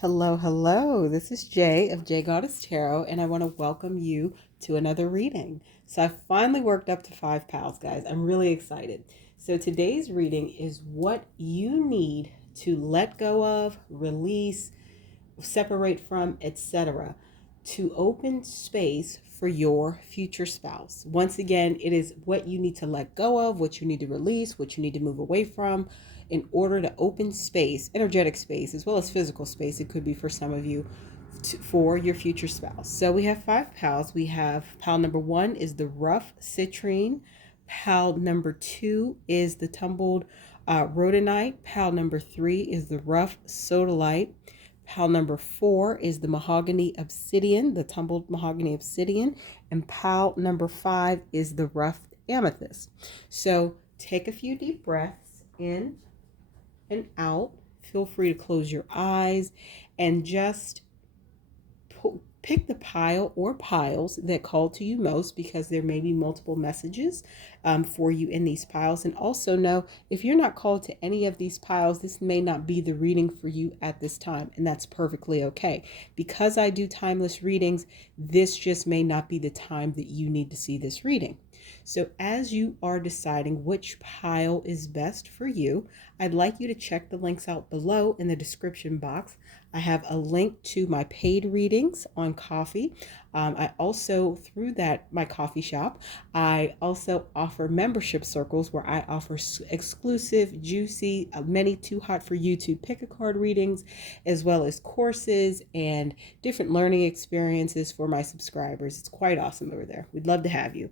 Hello, hello. This is Jay of j.goddess tarot, and I want to welcome you to another reading. So I finally worked up to 5 pals, guys. I'm really excited. So today's reading is what you need to let go of, release, separate from, etc., to open space for your future spouse. Once again, it is what you need to let go of, what you need to release, what you need to move away from in order to open space, energetic space, as well as physical space. It could be for some of you for your future spouse. So we have 5 pals. We have pal number 1 is the rough citrine. Pal number 2 is the tumbled rhodonite. Pal number 3 is the rough sodalite. Pal number 4 is the mahogany obsidian, the tumbled mahogany obsidian. And pal number 5 is the rough amethyst. So take a few deep breaths in and out. Feel free to close your eyes and just pick the pile or piles that call to you most, because there may be multiple messages for you in these piles. And also know, if you're not called to any of these piles, this may not be the reading for you at this time, and that's perfectly okay. Because I do timeless readings, this just may not be the time that you need to see this reading. So as you are deciding which pile is best for you, I'd like you to check the links out below in the description box. I have a link to my paid readings on Coffee. I also, through my coffee shop, I also offer membership circles where I offer exclusive, juicy, many too hot for YouTube pick a card readings, as well as courses and different learning experiences for my subscribers. It's quite awesome over there. We'd love to have you.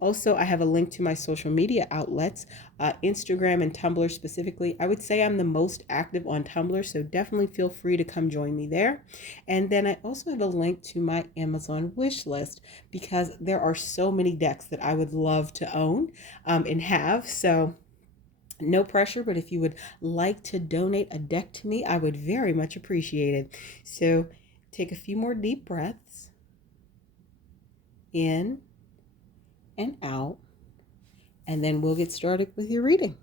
Also, I have a link to my social media outlets, Instagram and Tumblr specifically. I would say I'm the most active on Tumblr, so definitely feel free to come join me there. And then I also have a link to my Amazon wish list, because there are so many decks that I would love to own and have. So no pressure, but if you would like to donate a deck to me, I would very much appreciate it. So take a few more deep breaths in and out, and then we'll get started with your reading.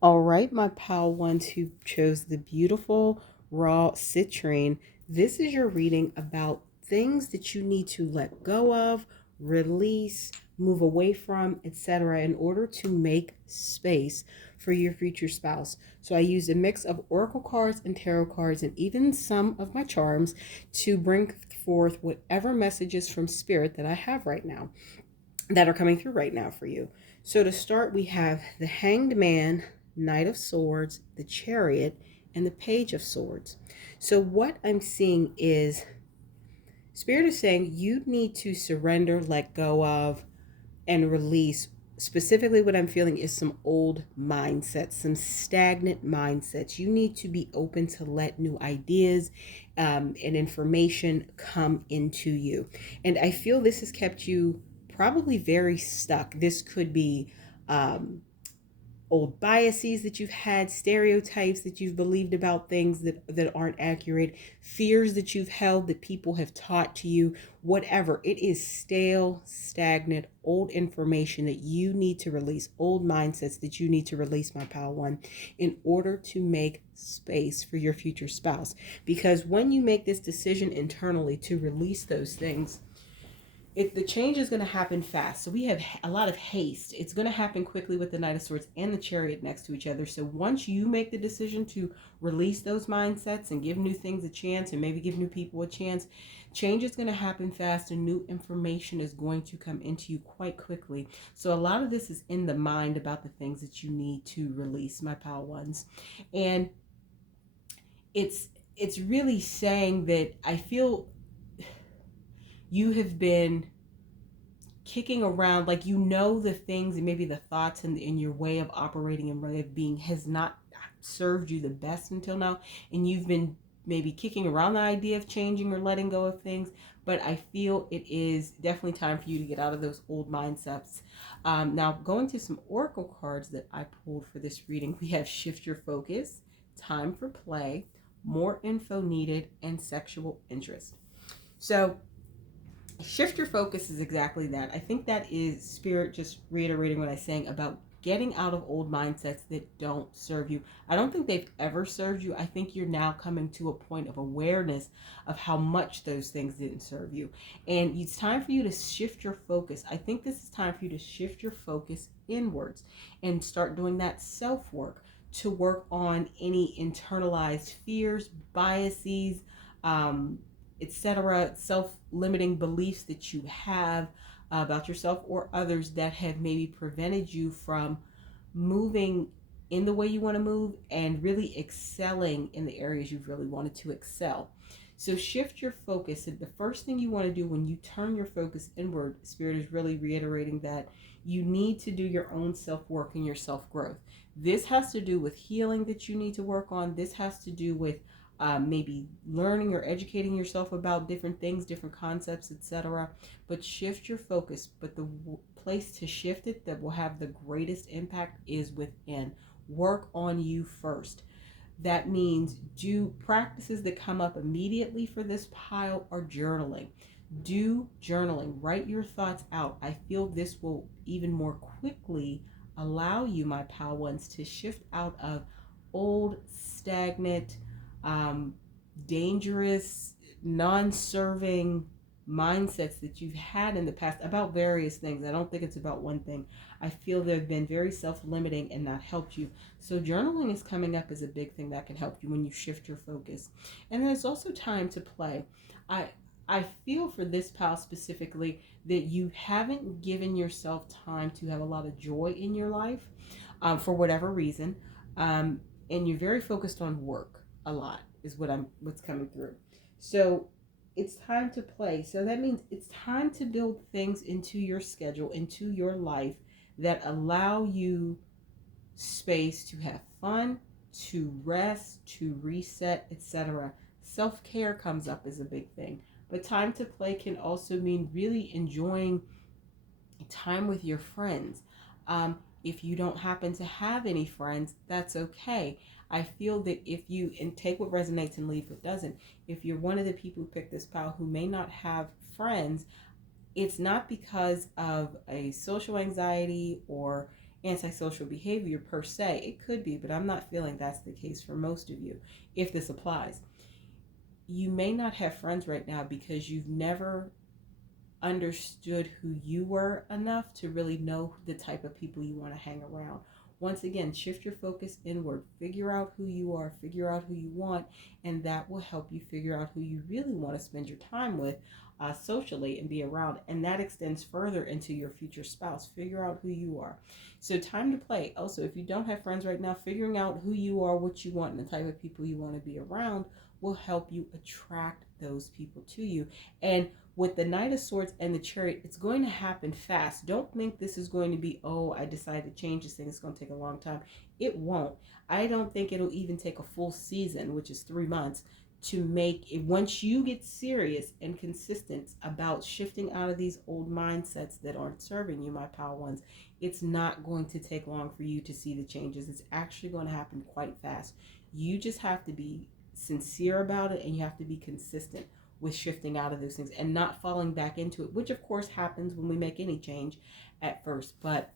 All right, my pal ones who chose the beautiful raw citrine, this is your reading about things that you need to let go of, release, move away from, etc., in order to make space for your future spouse. So I used a mix of oracle cards and tarot cards and even some of my charms to bring forth whatever messages from spirit that I have right now, that are coming through right now for you. So to start, we have the Hanged Man, Knight of Swords, the Chariot, and the Page of Swords. So what I'm seeing is Spirit is saying you need to surrender, let go of, and release. Specifically, what I'm feeling is some old mindsets, some stagnant mindsets. You need to be open to let new ideas and information come into you. And I feel this has kept you probably very stuck. This could be old biases that you've had, stereotypes that you've believed about things that aren't accurate, fears that you've held that people have taught to you, whatever. It is stale, stagnant, old information that you need to release, old mindsets that you need to release, my pal one, in order to make space for your future spouse. Because when you make this decision internally to release those things, the change is going to happen fast. So we have a lot of haste. It's going to happen quickly with the Knight of Swords and the Chariot next to each other. So once you make the decision to release those mindsets and give new things a chance, and maybe give new people a chance, change is going to happen fast, and new information is going to come into you quite quickly. So a lot of this is in the mind about the things that you need to release, my pal ones. And it's really saying that I feel you have been kicking around, like, the things and maybe the thoughts and your way of operating and way of being has not served you the best until now, and you've been maybe kicking around the idea of changing or letting go of things. But I feel it is definitely time for you to get out of those old mindsets. Now, going to some oracle cards that I pulled for this reading, we have Shift Your Focus, Time for Play, More Info Needed, and Sexual Interest. So shift your focus is exactly that. I think that is Spirit just reiterating what I was saying about getting out of old mindsets that don't serve you. I don't think they've ever served you. I think you're now coming to a point of awareness of how much those things didn't serve you. And it's time for you to shift your focus. I think this is time for you to shift your focus inwards and start doing that self work to work on any internalized fears, biases, etc., self-limiting beliefs that you have about yourself or others that have maybe prevented you from moving in the way you want to move and really excelling in the areas you've really wanted to excel. So shift your focus. And the first thing you want to do when you turn your focus inward, Spirit is really reiterating that you need to do your own self-work and your self-growth. This has to do with healing that you need to work on. This has to do with maybe learning or educating yourself about different things, different concepts, etc. But shift your focus. But the place to shift it that will have the greatest impact is within. Work on you first. That means do practices that come up immediately for this pile or journaling. Do journaling. Write your thoughts out. I feel this will even more quickly allow you, my pal ones, to shift out of old, stagnant, dangerous, non-serving mindsets that you've had in the past about various things. I don't think it's about one thing. I feel they've been very self-limiting and not helped you. So journaling is coming up as a big thing that can help you when you shift your focus. And then it's also time to play. I feel for this pal specifically that you haven't given yourself time to have a lot of joy in your life for whatever reason. And you're very focused on work a lot is what's coming through. So it's time to play. So that means it's time to build things into your schedule, into your life that allow you space to have fun, to rest, to reset, etc. Self-care comes up as a big thing. But time to play can also mean really enjoying time with your friends. If you don't happen to have any friends, that's okay. I feel that if you, and take what resonates and leave what doesn't, if you're one of the people who pick this pile who may not have friends, it's not because of a social anxiety or antisocial behavior per se. It could be, but I'm not feeling that's the case for most of you, if this applies. You may not have friends right now because you've never understood who you were enough to really know the type of people you want to hang around. Once again, shift your focus inward. Figure out who you are, figure out who you want, and that will help you figure out who you really want to spend your time with socially and be around. And that extends further into your future spouse. Figure out who you are. So time to play. Also, if you don't have friends right now, figuring out who you are, what you want, and the type of people you want to be around will help you attract those people to you. And with the Knight of Swords and the Chariot, it's going to happen fast. Don't think this is going to be, oh, I decided to change this thing, it's going to take a long time. It won't. I don't think it'll even take a full season, which is 3 months, to make it. Once you get serious and consistent about shifting out of these old mindsets that aren't serving you, my pal ones, it's not going to take long for you to see the changes. It's actually going to happen quite fast. You just have to be sincere about it, and you have to be consistent with shifting out of those things and not falling back into it, which of course happens when we make any change at first. But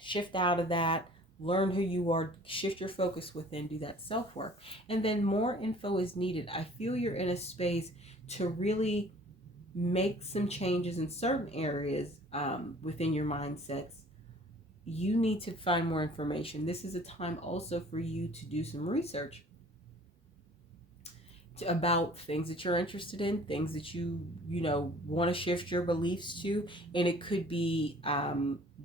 shift out of that, learn who you are, shift your focus within, do that self-work. And then more info is needed. I feel you're in a space to really make some changes in certain areas within your mindsets. You need to find more information. This is a time also for you to do some research about things that you're interested in, things that you want to shift your beliefs to. And it could be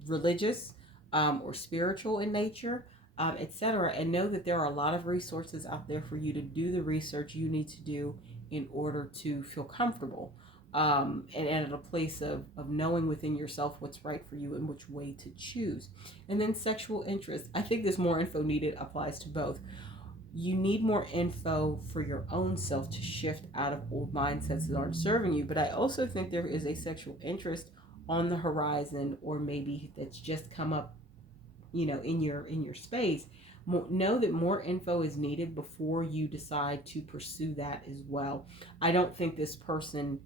religious or spiritual in nature, etc. And know that there are a lot of resources out there for you to do the research you need to do in order to feel comfortable and at a place of knowing within yourself what's right for you and which way to choose. And then sexual interest. I think there's more info needed, applies to both. You need more info for your own self to shift out of old mindsets that aren't serving you. But I also think there is a sexual interest on the horizon, or maybe that's just come up, in your space. Know that more info is needed before you decide to pursue that as well. I don't think this person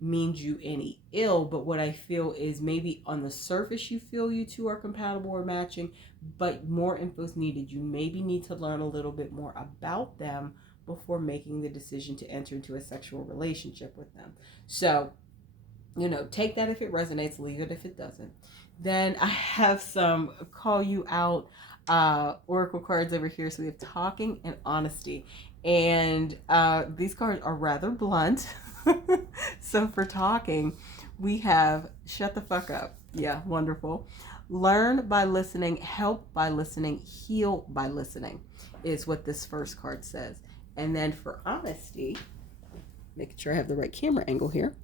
means you any ill, but what I feel is maybe on the surface you feel you two are compatible or matching, but more info is needed. You maybe need to learn a little bit more about them before making the decision to enter into a sexual relationship with them. So, take that if it resonates, leave it if it doesn't. Then I have some call you out oracle cards over here. So we have talking and honesty. And these cards are rather blunt. So for talking, we have shut the fuck up. Yeah, wonderful. Learn by listening, help by listening, heal by listening is what this first card says. And then for honesty, making sure I have the right camera angle here.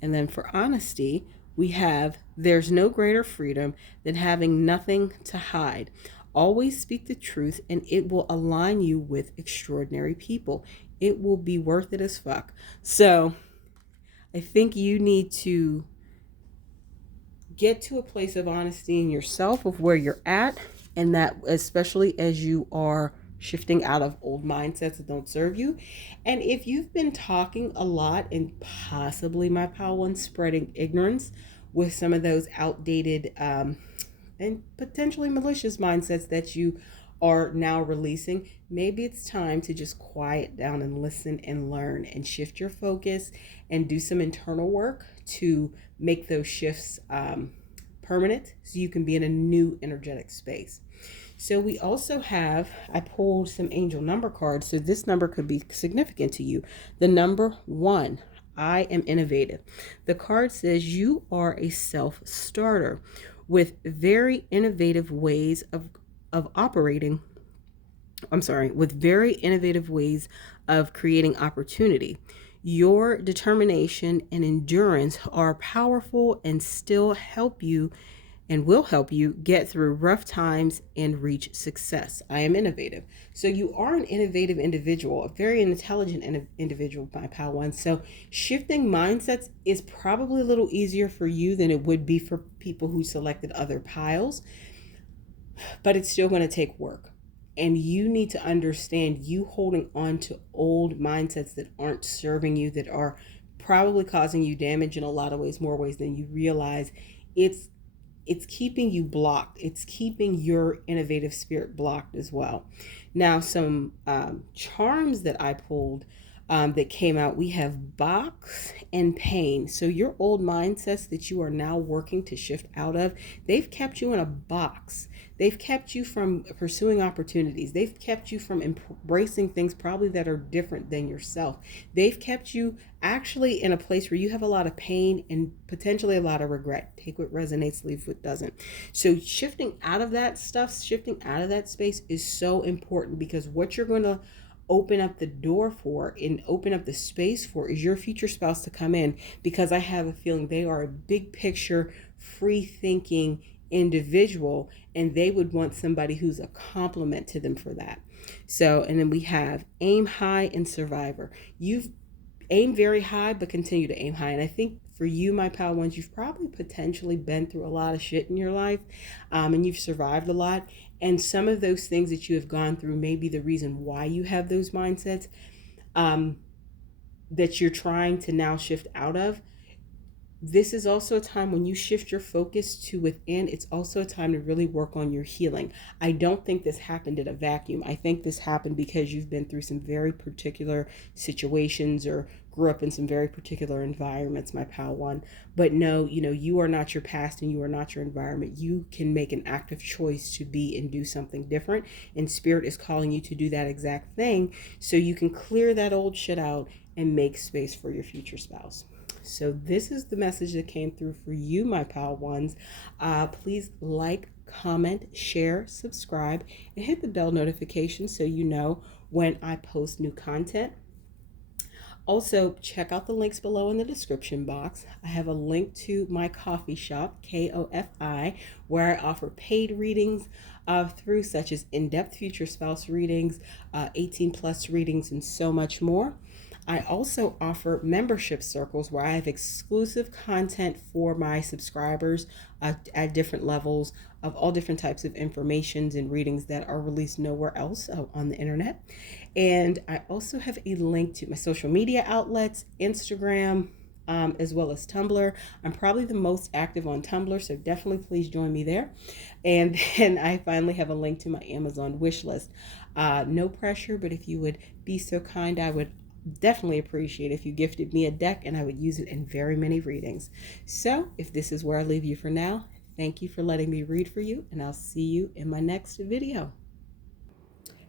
And then for honesty, we have there's no greater freedom than having nothing to hide. Always speak the truth and it will align you with extraordinary people. It will be worth it as fuck. So I think you need to get to a place of honesty in yourself of where you're at, and that especially as you are shifting out of old mindsets that don't serve you. And if you've been talking a lot and possibly, my pal one, spreading ignorance with some of those outdated and potentially malicious mindsets that you are now releasing, maybe it's time to just quiet down and listen and learn and shift your focus and do some internal work to make those shifts permanent so you can be in a new energetic space. So we also have, I pulled some angel number cards. So this number could be significant to you. The number 1, I am innovative. The card says you are a self-starter with very innovative ways of operating. With very innovative ways of creating opportunity. Your determination and endurance are powerful and still help you and will help you get through rough times and reach success. I am innovative. So you are an innovative individual, a very intelligent individual, my pal one. So shifting mindsets is probably a little easier for you than it would be for people who selected other piles, but it's still going to take work. And you need to understand you holding on to old mindsets that aren't serving you, that are probably causing you damage in a lot of ways, more ways than you realize. It's keeping you blocked. It's keeping your innovative spirit blocked as well. Now, some charms that I pulled that came out, we have box and pain. So your old mindsets that you are now working to shift out of, they've kept you in a box. They've kept you from pursuing opportunities. They've kept you from embracing things probably that are different than yourself. They've kept you actually in a place where you have a lot of pain and potentially a lot of regret. Take what resonates, leave what doesn't. So shifting out of that stuff, shifting out of that space is so important, because what you're going to open up the door for and open up the space for is your future spouse to come in, because I have a feeling they are a big picture, free thinking individual, and they would want somebody who's a complement to them for that. So, and then we have aim high and survivor. You've aimed very high, but continue to aim high. And I think for you, my pal ones, you've probably potentially been through a lot of shit in your life, and you've survived a lot. And some of those things that you have gone through may be the reason why you have those mindsets that you're trying to now shift out of. This is also a time when you shift your focus to within. It's also a time to really work on your healing. I don't think this happened in a vacuum. I think this happened because you've been through some very particular situations or grew up in some very particular environments, my pal one. But no, you are not your past and you are not your environment. You can make an active choice to be and do something different. And Spirit is calling you to do that exact thing so you can clear that old shit out and make space for your future spouse. So this is the message that came through for you, my pal ones. Please like, comment, share, subscribe, and hit the bell notification so you know when I post new content. Also, check out the links below in the description box. I have a link to my coffee shop, KOFI, where I offer paid readings through such as in-depth future spouse readings, 18 plus readings, and so much more. I also offer membership circles where I have exclusive content for my subscribers at different levels of all different types of informations and readings that are released nowhere else on the internet. And I also have a link to my social media outlets, Instagram, as well as Tumblr. I'm probably the most active on Tumblr, so definitely please join me there. And then I finally have a link to my Amazon wish list. No pressure, but if you would be so kind, I would definitely appreciate if you gifted me a deck, and I would use it in very many readings. So if this is where I leave you for now, thank you for letting me read for you, and I'll see you in my next video.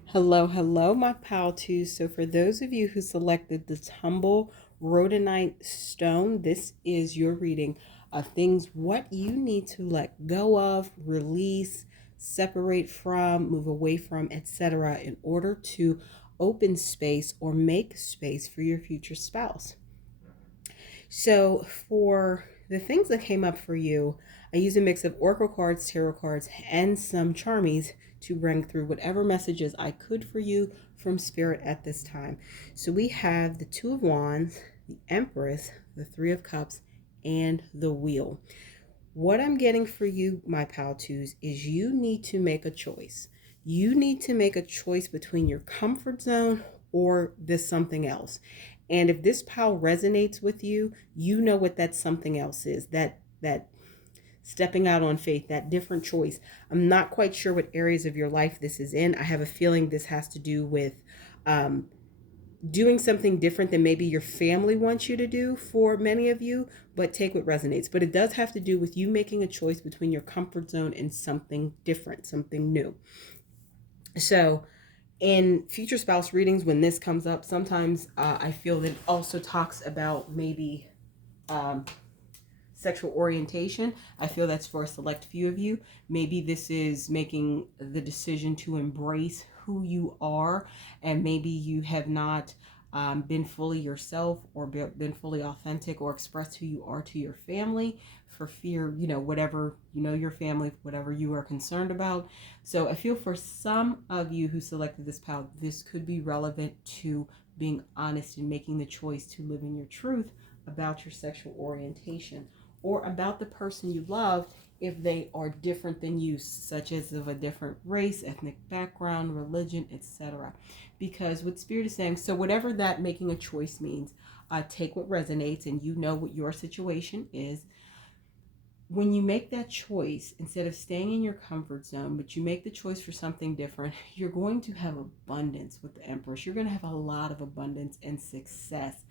Hello, hello, my pal twos. So for those of you who selected the Tumble Rhodonite stone, this is your reading of things what you need to let go of, release, separate from, move away from, etc. in order to open space or make space for your future spouse. So for the things that came up for you, I used a mix of oracle cards, tarot cards, and some charmies to bring through whatever messages I could for you from Spirit at this time. So we have the Two of Wands, the Empress, the Three of Cups, and the Wheel. What I'm getting for you, my pal twos, is you need to make a choice. You need to make a choice between your comfort zone or this something else. And if this pile resonates with you, you know what that something else is. That stepping out on faith, that different choice. I'm not quite sure what areas of your life this is in. I have a feeling this has to do with doing something different than maybe your family wants you to do for many of you, but take what resonates. But it does have to do with you making a choice between your comfort zone and something different, something new. So in future spouse readings, when this comes up, sometimes I feel that it also talks about maybe sexual orientation. I feel that's for a select few of you. Maybe this is making the decision to embrace who you are, and maybe you have not been fully yourself or been fully authentic or expressed who you are to your family for fear, whatever, your family, whatever you are concerned about. So I feel for some of you who selected this pal, this could be relevant to being honest and making the choice to live in your truth about your sexual orientation or about the person you love if they are different than you, such as of a different race, ethnic background, religion, etc. Because what Spirit is saying, so whatever that making a choice means, take what resonates, and you know what your situation is. When you make that choice, instead of staying in your comfort zone, but you make the choice for something different, you're going to have abundance with the Empress. You're going to have a lot of abundance and success.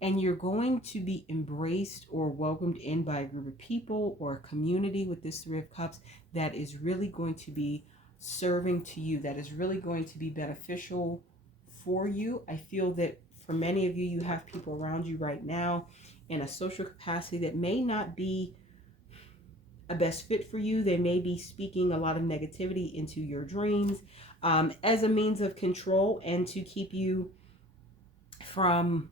And you're going to be embraced or welcomed in by a group of people or a community with this Three of Cups that is really going to be serving to you, that is really going to be beneficial for you. I feel that for many of you, you have people around you right now in a social capacity that may not be a best fit for you. They may be speaking a lot of negativity into your dreams as a means of control and to keep you from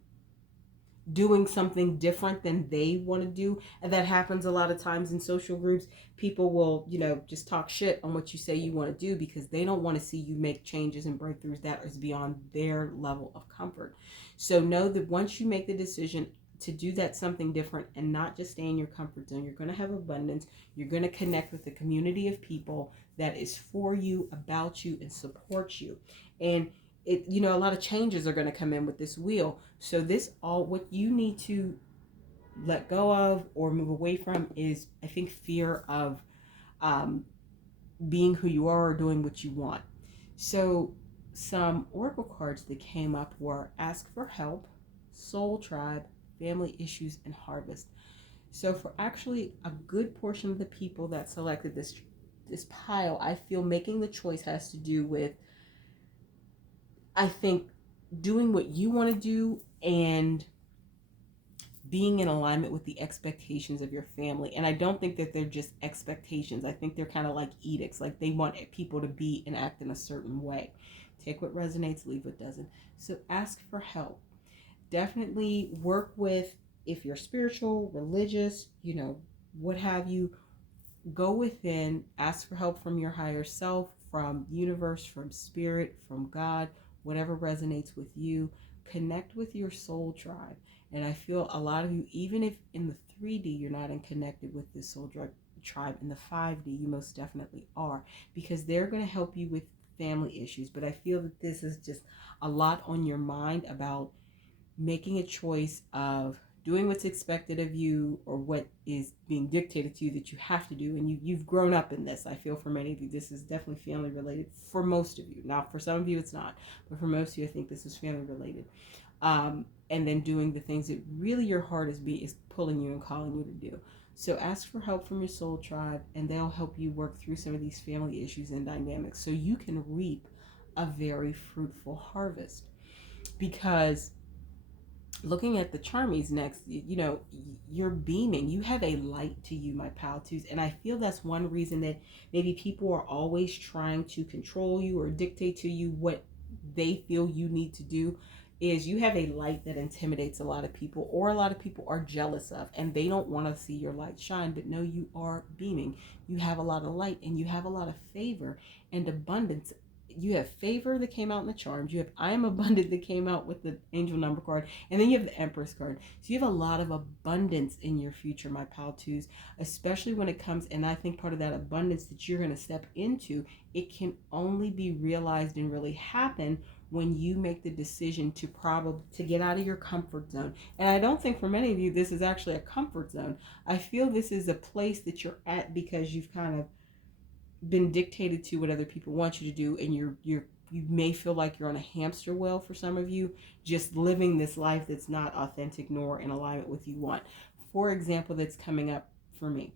doing something different than they want to do. And that happens a lot of times in social groups. People will, just talk shit on what you say you want to do because they don't want to see you make changes and breakthroughs that is beyond their level of comfort. So know that once you make the decision to do that something different and not just stay in your comfort zone, you're going to have abundance. You're going to connect with a community of people that is for you, about you, and supports you. And a lot of changes are going to come in with this wheel. So what you need to let go of or move away from is, I think, fear of being who you are or doing what you want. So some oracle cards that came up were Ask for Help, Soul Tribe, Family Issues, and Harvest. So for actually a good portion of the people that selected this pile, I feel making the choice has to do with, I think, doing what you want to do and being in alignment with the expectations of your family. And I don't think that they're just expectations. I think they're kind of like edicts. Like they want people to be and act in a certain way. Take what resonates, leave what doesn't. So ask for help. Definitely work with, if you're spiritual, religious, what have you, go within, ask for help from your higher self, from universe, from spirit, from God, whatever resonates with you. Connect with your soul tribe. And I feel a lot of you, even if in the 3D you're not connected with this soul tribe, in the 5D you most definitely are, because they're going to help you with family issues. But I feel that this is just a lot on your mind about making a choice of doing what's expected of you or what is being dictated to you that you have to do. And you've grown up in this. I feel for many of you, this is definitely family related. For most of you. Now, for some of you, it's not. But for most of you, I think this is family related. And then doing the things that really your heart is pulling you and calling you to do. So ask for help from your soul tribe, and they'll help you work through some of these family issues and dynamics so you can reap a very fruitful harvest. Because looking at the Charmies next, you're beaming. You have a light to you, my pal twos. And I feel that's one reason that maybe people are always trying to control you or dictate to you what they feel you need to do, is you have a light that intimidates a lot of people, or a lot of people are jealous of, and they don't want to see your light shine. But no, you are beaming. You have a lot of light, and you have a lot of favor and abundance. You have favor that came out in the charms. You have I am abundant that came out with the angel number card. And then you have the Empress card. So you have a lot of abundance in your future, my pal twos, especially when it comes. And I think part of that abundance that you're going to step into, it can only be realized and really happen when you make the decision to get out of your comfort zone. And I don't think for many of you, this is actually a comfort zone. I feel this is a place that you're at because you've kind of been dictated to what other people want you to do, and you may feel like you're on a hamster wheel for some of you, just living this life that's not authentic nor in alignment with you want. For example, that's coming up for me.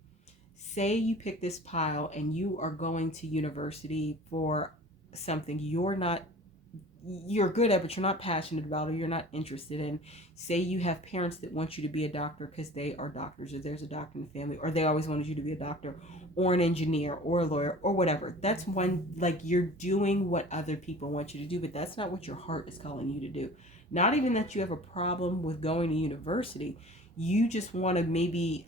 Say you pick this pile and you are going to university for something you're good at, but you're not passionate about, or you're not interested in. Say you have parents that want you to be a doctor because they are doctors, or there's a doctor in the family, or they always wanted you to be a doctor or an engineer or a lawyer or whatever. That's one, like, you're doing what other people want you to do, but that's not what your heart is calling you to do. Not even that you have a problem with going to university. You just want to maybe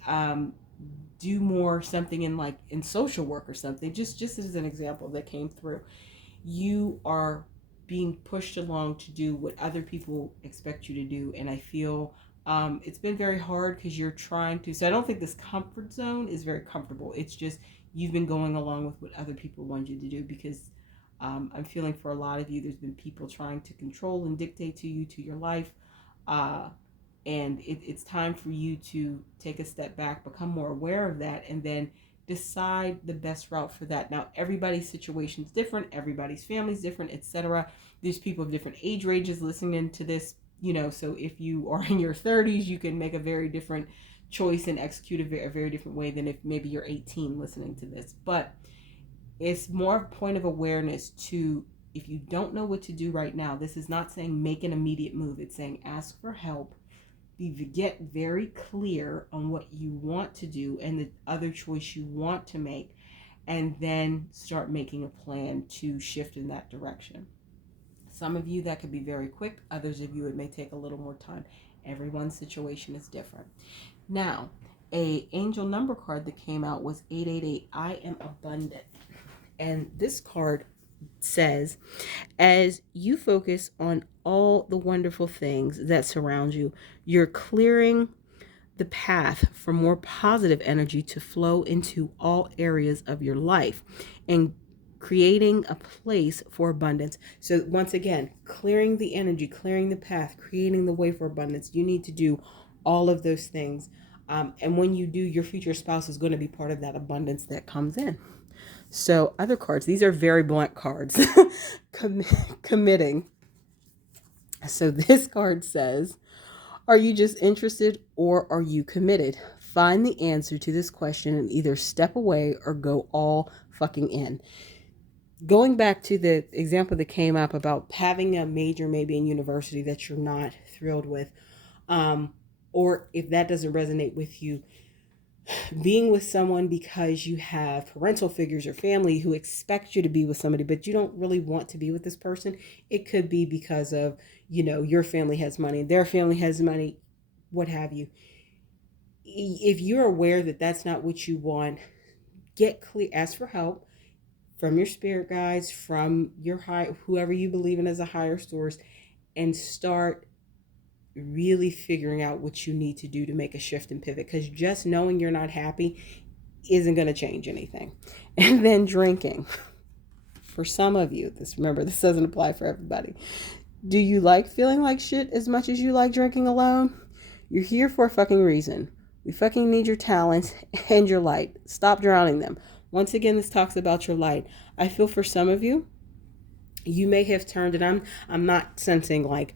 do more something in social work or something. Just as an example that came through. You are being pushed along to do what other people expect you to do. And I feel it's been very hard because you're trying to. So I don't think this comfort zone is very comfortable. It's just you've been going along with what other people want you to do, because I'm feeling for a lot of you, there's been people trying to control and dictate to you, to your life. And it's time for you to take a step back, become more aware of that, and then decide the best route for that. Now, everybody's situation is different, everybody's family is different, etc. There's people of different age ranges listening to this, so if you are in your 30s, you can make a very different choice and execute a very different way than if maybe you're 18 listening to this. But it's more a point of awareness to, if you don't know what to do right now, this is not saying make an immediate move. It's saying ask for help. Get very clear on what you want to do and the other choice you want to make, and then start making a plan to shift in that direction. Some of you that could be very quick, others of you it may take a little more time. Everyone's situation is different. Now, a angel number card that came out was 888. I am abundant. And this card says, as you focus on all the wonderful things that surround you, you're clearing the path for more positive energy to flow into all areas of your life and creating a place for abundance. So once again, clearing the energy, clearing the path, creating the way for abundance. You need to do all of those things. And when you do, your future spouse is going to be part of that abundance that comes in. So other cards, these are very blunt cards. Committing. So this card says, are you just interested or are you committed? Find the answer to this question and either step away or go all fucking in. Going back to the example that came up about having a major maybe in university that you're not thrilled with, or if that doesn't resonate with you, being with someone because you have parental figures or family who expect you to be with somebody, but you don't really want to be with this person. It could be because of, your family has money, their family has money, what have you. If you're aware that that's not what you want, get clear, ask for help from your spirit guides, from your whoever you believe in as a higher source, and start really figuring out what you need to do to make a shift and pivot, because just knowing you're not happy isn't going to change anything. And then drinking. For some of you, this doesn't apply for everybody. Do you like feeling like shit as much as you like drinking alone? You're here for a fucking reason. We fucking need your talents and your light. Stop drowning them. Once again, this talks about your light. I feel for some of you, you may have turned, and I'm not sensing like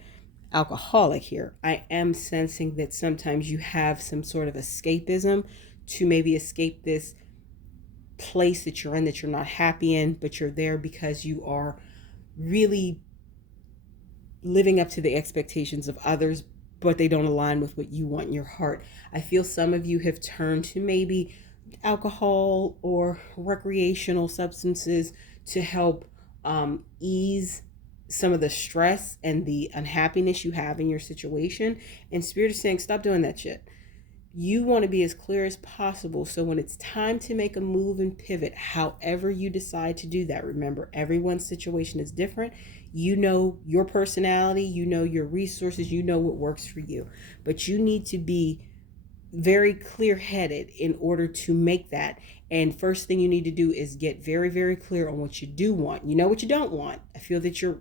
alcoholic here. I am sensing that sometimes you have some sort of escapism to maybe escape this place that you're in that you're not happy in, but you're there because you are really living up to the expectations of others, but they don't align with what you want in your heart. I feel some of you have turned to maybe alcohol or recreational substances to help ease some of the stress and the unhappiness you have in your situation. And Spirit is saying, stop doing that shit. You want to be as clear as possible. So when it's time to make a move and pivot, however you decide to do that, remember, everyone's situation is different. You know your personality, you know your resources, you know what works for you. But you need to be very clear-headed in order to make that. And first thing you need to do is get very, very clear on what you do want. You know what you don't want. I feel that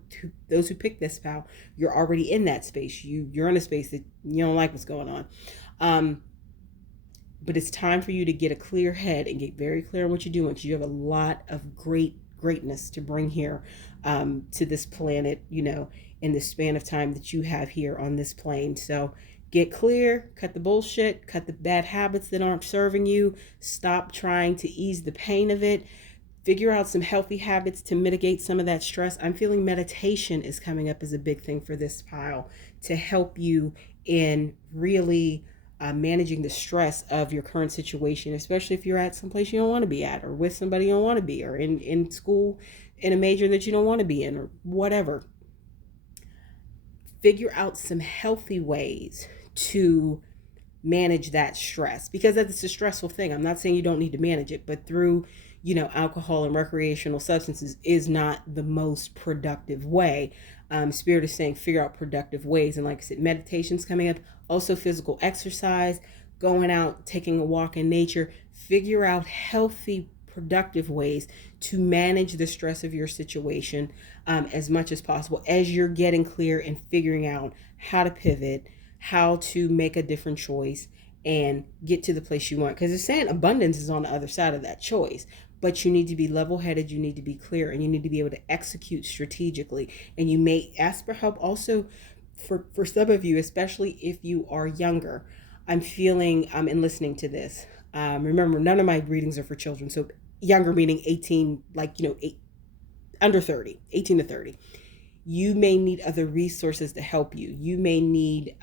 those who pick this pal, you're already in that space. You're in a space that you don't like what's going on. But it's time for you to get a clear head and get very clear on what you're doing, because you have a lot of greatness to bring here to this planet, in the span of time that you have here on this plane. So get clear, cut the bullshit, cut the bad habits that aren't serving you, stop trying to ease the pain of it, figure out some healthy habits to mitigate some of that stress. I'm feeling meditation is coming up as a big thing for this pile to help you in really managing the stress of your current situation, especially if you're at someplace you don't want to be at, or with somebody you don't want to be, or in school in a major that you don't want to be in, or whatever. Figure out some healthy ways to manage that stress, because it's a stressful thing. I'm not saying you don't need to manage it, but through alcohol and recreational substances is not the most productive way. Spirit is saying figure out productive ways. And like I said, meditation's coming up. Also physical exercise, going out, taking a walk in nature. Figure out healthy, productive ways to manage the stress of your situation as much as possible as you're getting clear and figuring out how to pivot, how to make a different choice and get to the place you want. Because it's saying abundance is on the other side of that choice. But you need to be level-headed, you need to be clear, and you need to be able to execute strategically. And you may ask for help also for some of you, especially if you are younger. I'm feeling, in listening to this, remember, none of my readings are for children. So younger meaning 18, under 30, 18 to 30. You may need other resources to help you. You may need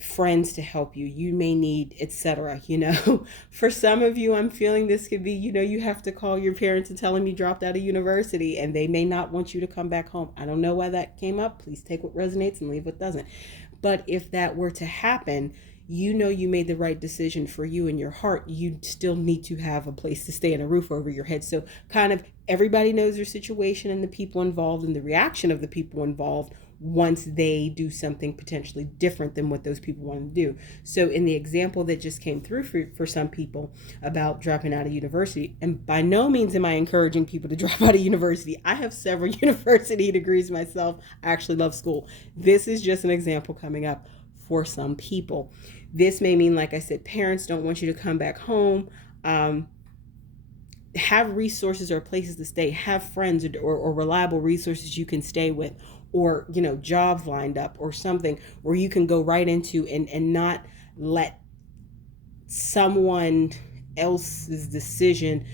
friends to help you. You may need, etc. For some of you, I'm feeling this could be, you have to call your parents and tell them you dropped out of university and they may not want you to come back home. I don't know why that came up. Please take what resonates and leave what doesn't. But if that were to happen, you made the right decision for you in your heart. You still need to have a place to stay and a roof over your head. So kind of everybody knows their situation and the people involved and the reaction of the people involved once they do something potentially different than what those people want to do. So in the example that just came through for some people about dropping out of university, and by no means am I encouraging people to drop out of university. I have several university degrees myself. I actually love school. This is just an example coming up for some people. This may mean, like I said, parents don't want you to come back home. Have resources or places to stay. Have friends or reliable resources you can stay with, or jobs lined up or something where you can go right into and not let someone else's decision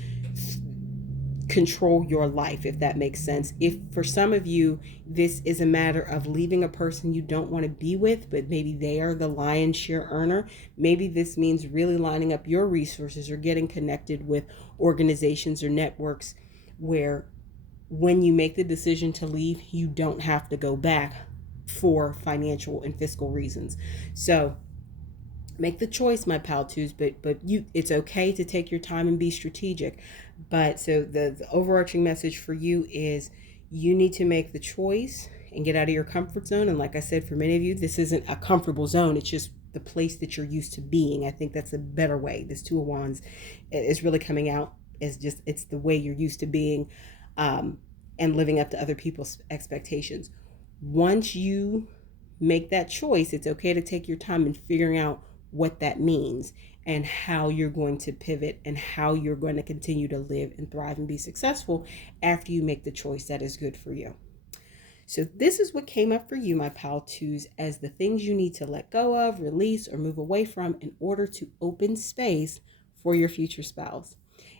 control your life, if that makes sense. If for some of you this is a matter of leaving a person you don't want to be with, but maybe they are the lion's share earner, maybe this means really lining up your resources or getting connected with organizations or networks where when you make the decision to leave, you don't have to go back for financial and fiscal reasons. So make the choice, my pal twos, but it's okay to take your time and be strategic. But so the overarching message for you is you need to make the choice and get out of your comfort zone. And like I said, for many of you, this isn't a comfortable zone. It's just the place that you're used to being. I think that's a better way. This Two of Wands is really coming out as just, it's the way you're used to being and living up to other people's expectations. Once you make that choice. It's okay to take your time in figuring out what that means and how you're going to pivot and how you're going to continue to live and thrive and be successful after you make the choice that is good for you. So this is what came up for you, my pal twos, as the things you need to let go of, release, or move away from in order to open space for your future spouse.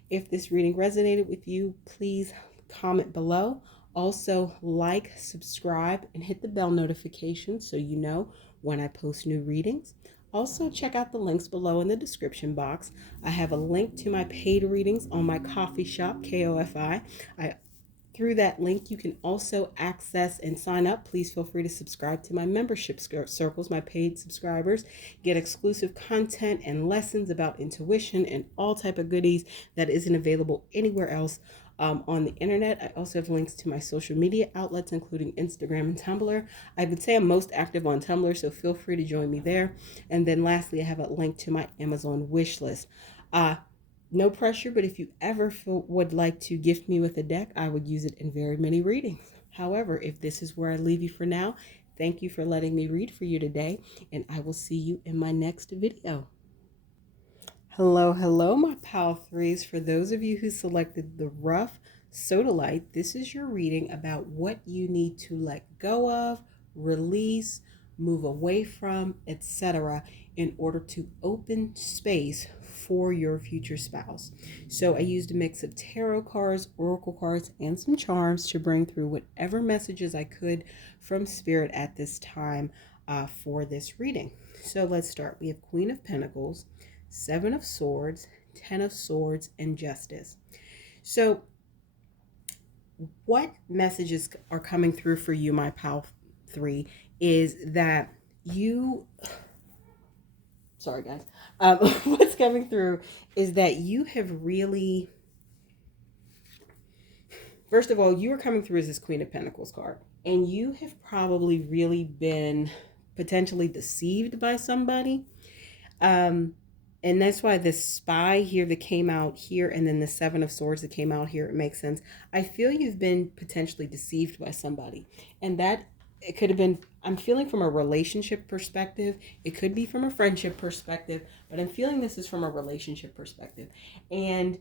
If this reading resonated with you, please comment below. Also, like, subscribe, and hit the bell notification so you know when I post new readings. Also, check out the links below in the description box. I have a link to my paid readings on my coffee shop, KOFI. Through that link, you can also access and sign up. Please feel free to subscribe to my membership circles. My paid subscribers get exclusive content and lessons about intuition and all type of goodies that isn't available anywhere else on the internet. I also have links to my social media outlets, including Instagram and Tumblr. I would say I'm most active on Tumblr, so feel free to join me there. And then lastly, I have a link to my Amazon wish list. No pressure, but if you ever would like to gift me with a deck, I would use it in very many readings. However, if this is where I leave you for now, thank you for letting me read for you today, and I will see you in my next video. Hello, my pal threes. For those of you who selected the rough Sodalite, this is your reading about what you need to let go of, release, move away from, etc. in order to open space for your future spouse. So I used a mix of tarot cards, oracle cards, and some charms to bring through whatever messages I could from spirit at this time for this reading. So let's start. We have Queen of Pentacles, Seven of Swords, Ten of Swords, and Justice. So what messages are coming through for you, my pal three, is that you... Sorry, guys. What's coming through is that you have really... First of all, you are coming through as this Queen of Pentacles card. And you have probably really been potentially deceived by somebody. And that's why the Spy here that came out here and then the Seven of Swords that came out here, it makes sense. I feel you've been potentially deceived by somebody. And that it could have been, I'm feeling from a relationship perspective. It could be from a friendship perspective, but I'm feeling this is from a relationship perspective. And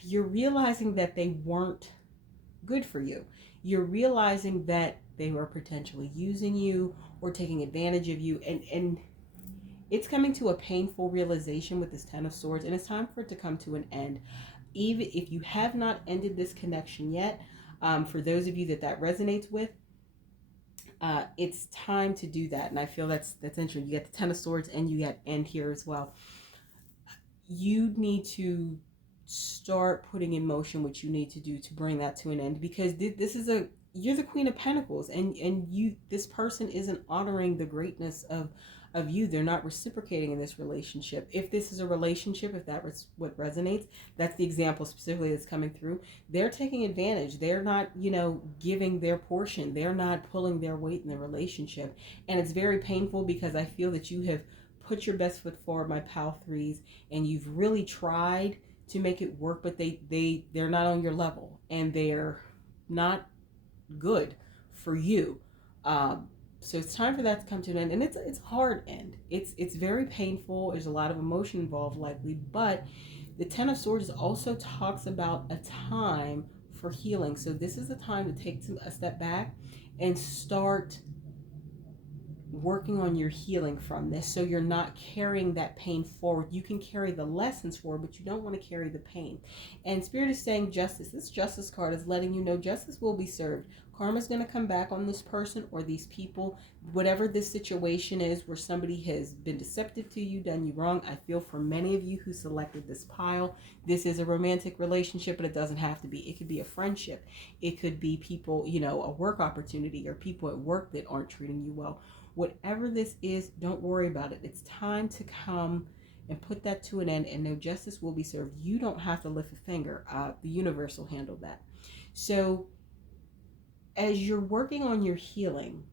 you're realizing that they weren't good for you. You're realizing that they were potentially using you or taking advantage of you. And it's coming to a painful realization with this Ten of Swords, and it's time for it to come to an end. Even if you have not ended this connection yet, for those of you that resonates with, it's time to do that. And I feel that's interesting. You get the Ten of Swords and you get end here as well. You need to start putting in motion what you need to do to bring that to an end, because this is you're the Queen of Pentacles, and you, this person isn't honoring the greatness of you. They're not reciprocating in this relationship. If this is a relationship, if that's what resonates, that's the example specifically that's coming through. They're taking advantage. They're not, giving their portion. They're not pulling their weight in the relationship. And it's very painful because I feel that you have put your best foot forward, my pal threes, and you've really tried to make it work, but they're not on your level, and they're not good for you. So it's time for that to come to an end, and it's a hard end. It's very painful. There's a lot of emotion involved, likely, but the Ten of Swords also talks about a time for healing. So this is the time to take a step back and start working on your healing from this, so you're not carrying that pain forward. You can carry the lessons forward, but you don't want to carry the pain. And Spirit is saying justice. This Justice card is letting you know justice will be served. Karma is going to come back on this person or these people, whatever this situation is where somebody has been deceptive to you, done you wrong. I feel for many of you who selected this pile, this is a romantic relationship, but it doesn't have to be. It could be a friendship. It could be people, a work opportunity, or people at work that aren't treating you well. Whatever this is, don't worry about it. It's time to come and put that to an end, and no, justice will be served. You don't have to lift a finger. The universe will handle that. So as you're working on your healing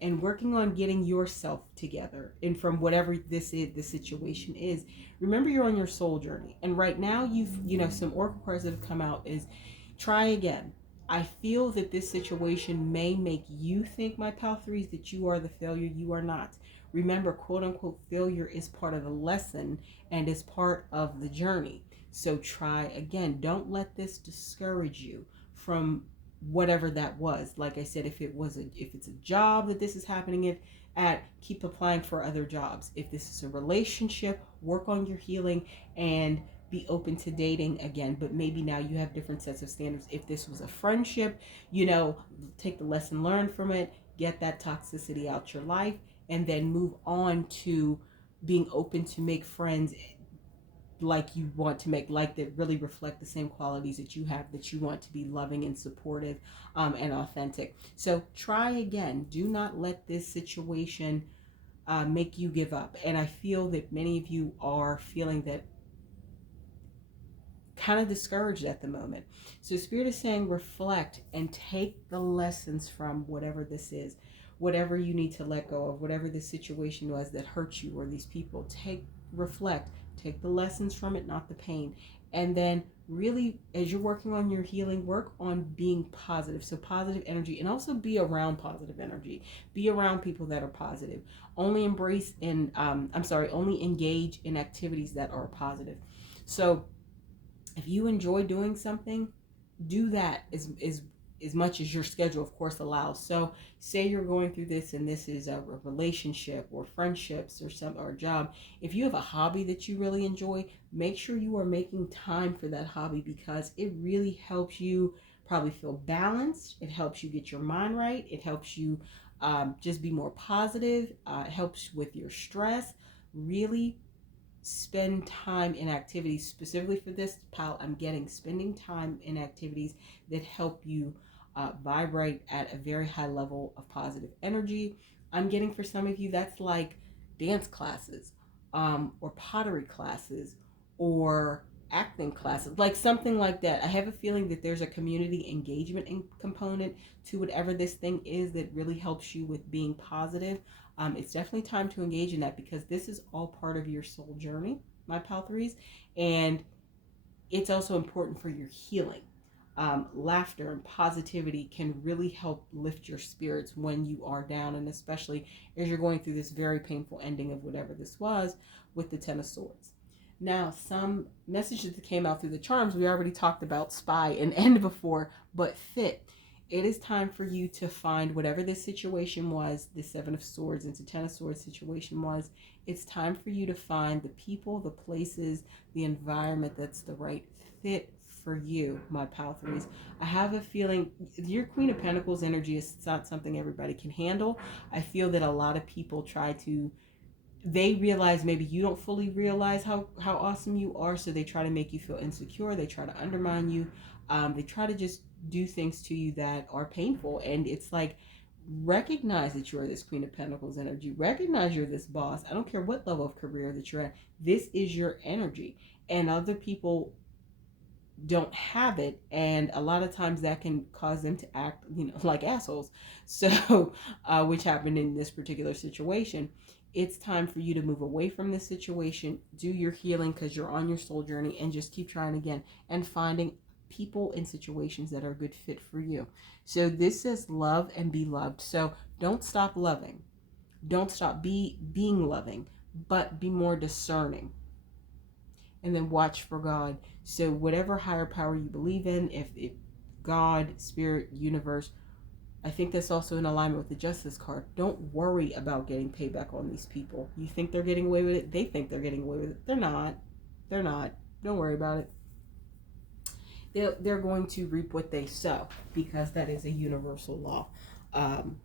and working on getting yourself together, and from whatever this situation is, remember you're on your soul journey. And right now you've, some oracle cards that have come out is try again. I feel that this situation may make you think, my pal threes, that you are the failure. You are not. Remember, quote unquote, failure is part of the lesson and is part of the journey. So try again. Don't let this discourage you from whatever that was. Like I said, if it's a job that this is happening at, keep applying for other jobs. If this is a relationship, work on your healing and be open to dating again. But maybe now you have different sets of standards. If this was a friendship, take the lesson learned from it, get that toxicity out your life, and then move on to being open to make friends like you want to make, like that really reflect the same qualities that you have, that you want to be loving and supportive, and authentic. So try again. Do not let this situation make you give up. And I feel that many of you are feeling that kind of discouraged at the moment. So Spirit is saying reflect and take the lessons from whatever this is, whatever you need to let go of, whatever the situation was that hurt you or these people. Reflect, take the lessons from it, not the pain. And then really, as you're working on your healing, work on being positive. So positive energy, and also be around positive energy. Be around people that are positive. Only only engage in activities that are positive. So if you enjoy doing something, do that as much as your schedule, of course, allows. So say you're going through this and this is a relationship or friendships or a job. If you have a hobby that you really enjoy, make sure you are making time for that hobby, because it really helps you probably feel balanced. It helps you get your mind right. It helps you just be more positive. It helps with your stress. Really spend time in activities. Specifically for this, pal, I'm getting spending time in activities that help you vibrate at a very high level of positive energy. I'm getting, for some of you, that's like dance classes, or pottery classes, or acting classes, like something like that. I have a feeling that there's a community engagement component to whatever this thing is that really helps you with being positive. It's definitely time to engage in that, because this is all part of your soul journey, my pal threes, and it's also important for your healing. Laughter and positivity can really help lift your spirits when you are down, and especially as you're going through this very painful ending of whatever this was with the Ten of Swords. Now, some messages that came out through the charms, we already talked about spy and end before, but fit. It is time for you to find whatever this situation was, the Seven of Swords into Ten of Swords situation was. It's time for you to find the people, the places, the environment that's the right fit for you, my pal threes. I have a feeling your Queen of Pentacles energy is not something everybody can handle. I feel that a lot of people they realize maybe you don't fully realize how awesome you are, so they try to make you feel insecure. They try to undermine you. They try to just do things to you that are painful. And it's like, recognize that you're this Queen of Pentacles energy. Recognize you're this boss. I don't care what level of career that you're at. This is your energy. And other people don't have it, and a lot of times that can cause them to act like assholes. So which happened in this particular situation. It's time for you to move away from this situation, do your healing, because you're on your soul journey, and just keep trying again and finding people and situations that are a good fit for you. So this says love and be loved. So don't stop loving, don't stop being loving, but be more discerning. And then watch for God. So whatever higher power you believe in, if God, spirit, universe, I think that's also in alignment with the Justice card. Don't worry about getting payback on these people. You think they're getting away with it? They think they're getting away with it. They're not. They're not. Don't worry about it. They're going to reap what they sow, because that is a universal law. And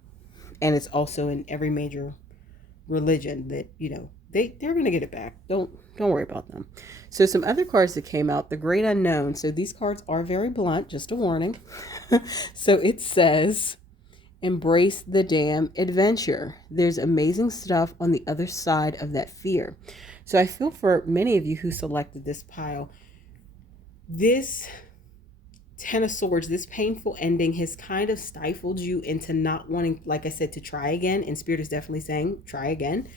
it's also in every major religion that, they're going to get it back. Don't worry about them. So some other cards that came out, the Great Unknown. So these cards are very blunt, just a warning. So it says, embrace the damn adventure. There's amazing stuff on the other side of that fear. So I feel for many of you who selected this pile, this Ten of Swords, this painful ending has kind of stifled you into not wanting, like I said, to try again. And Spirit is definitely saying, try again.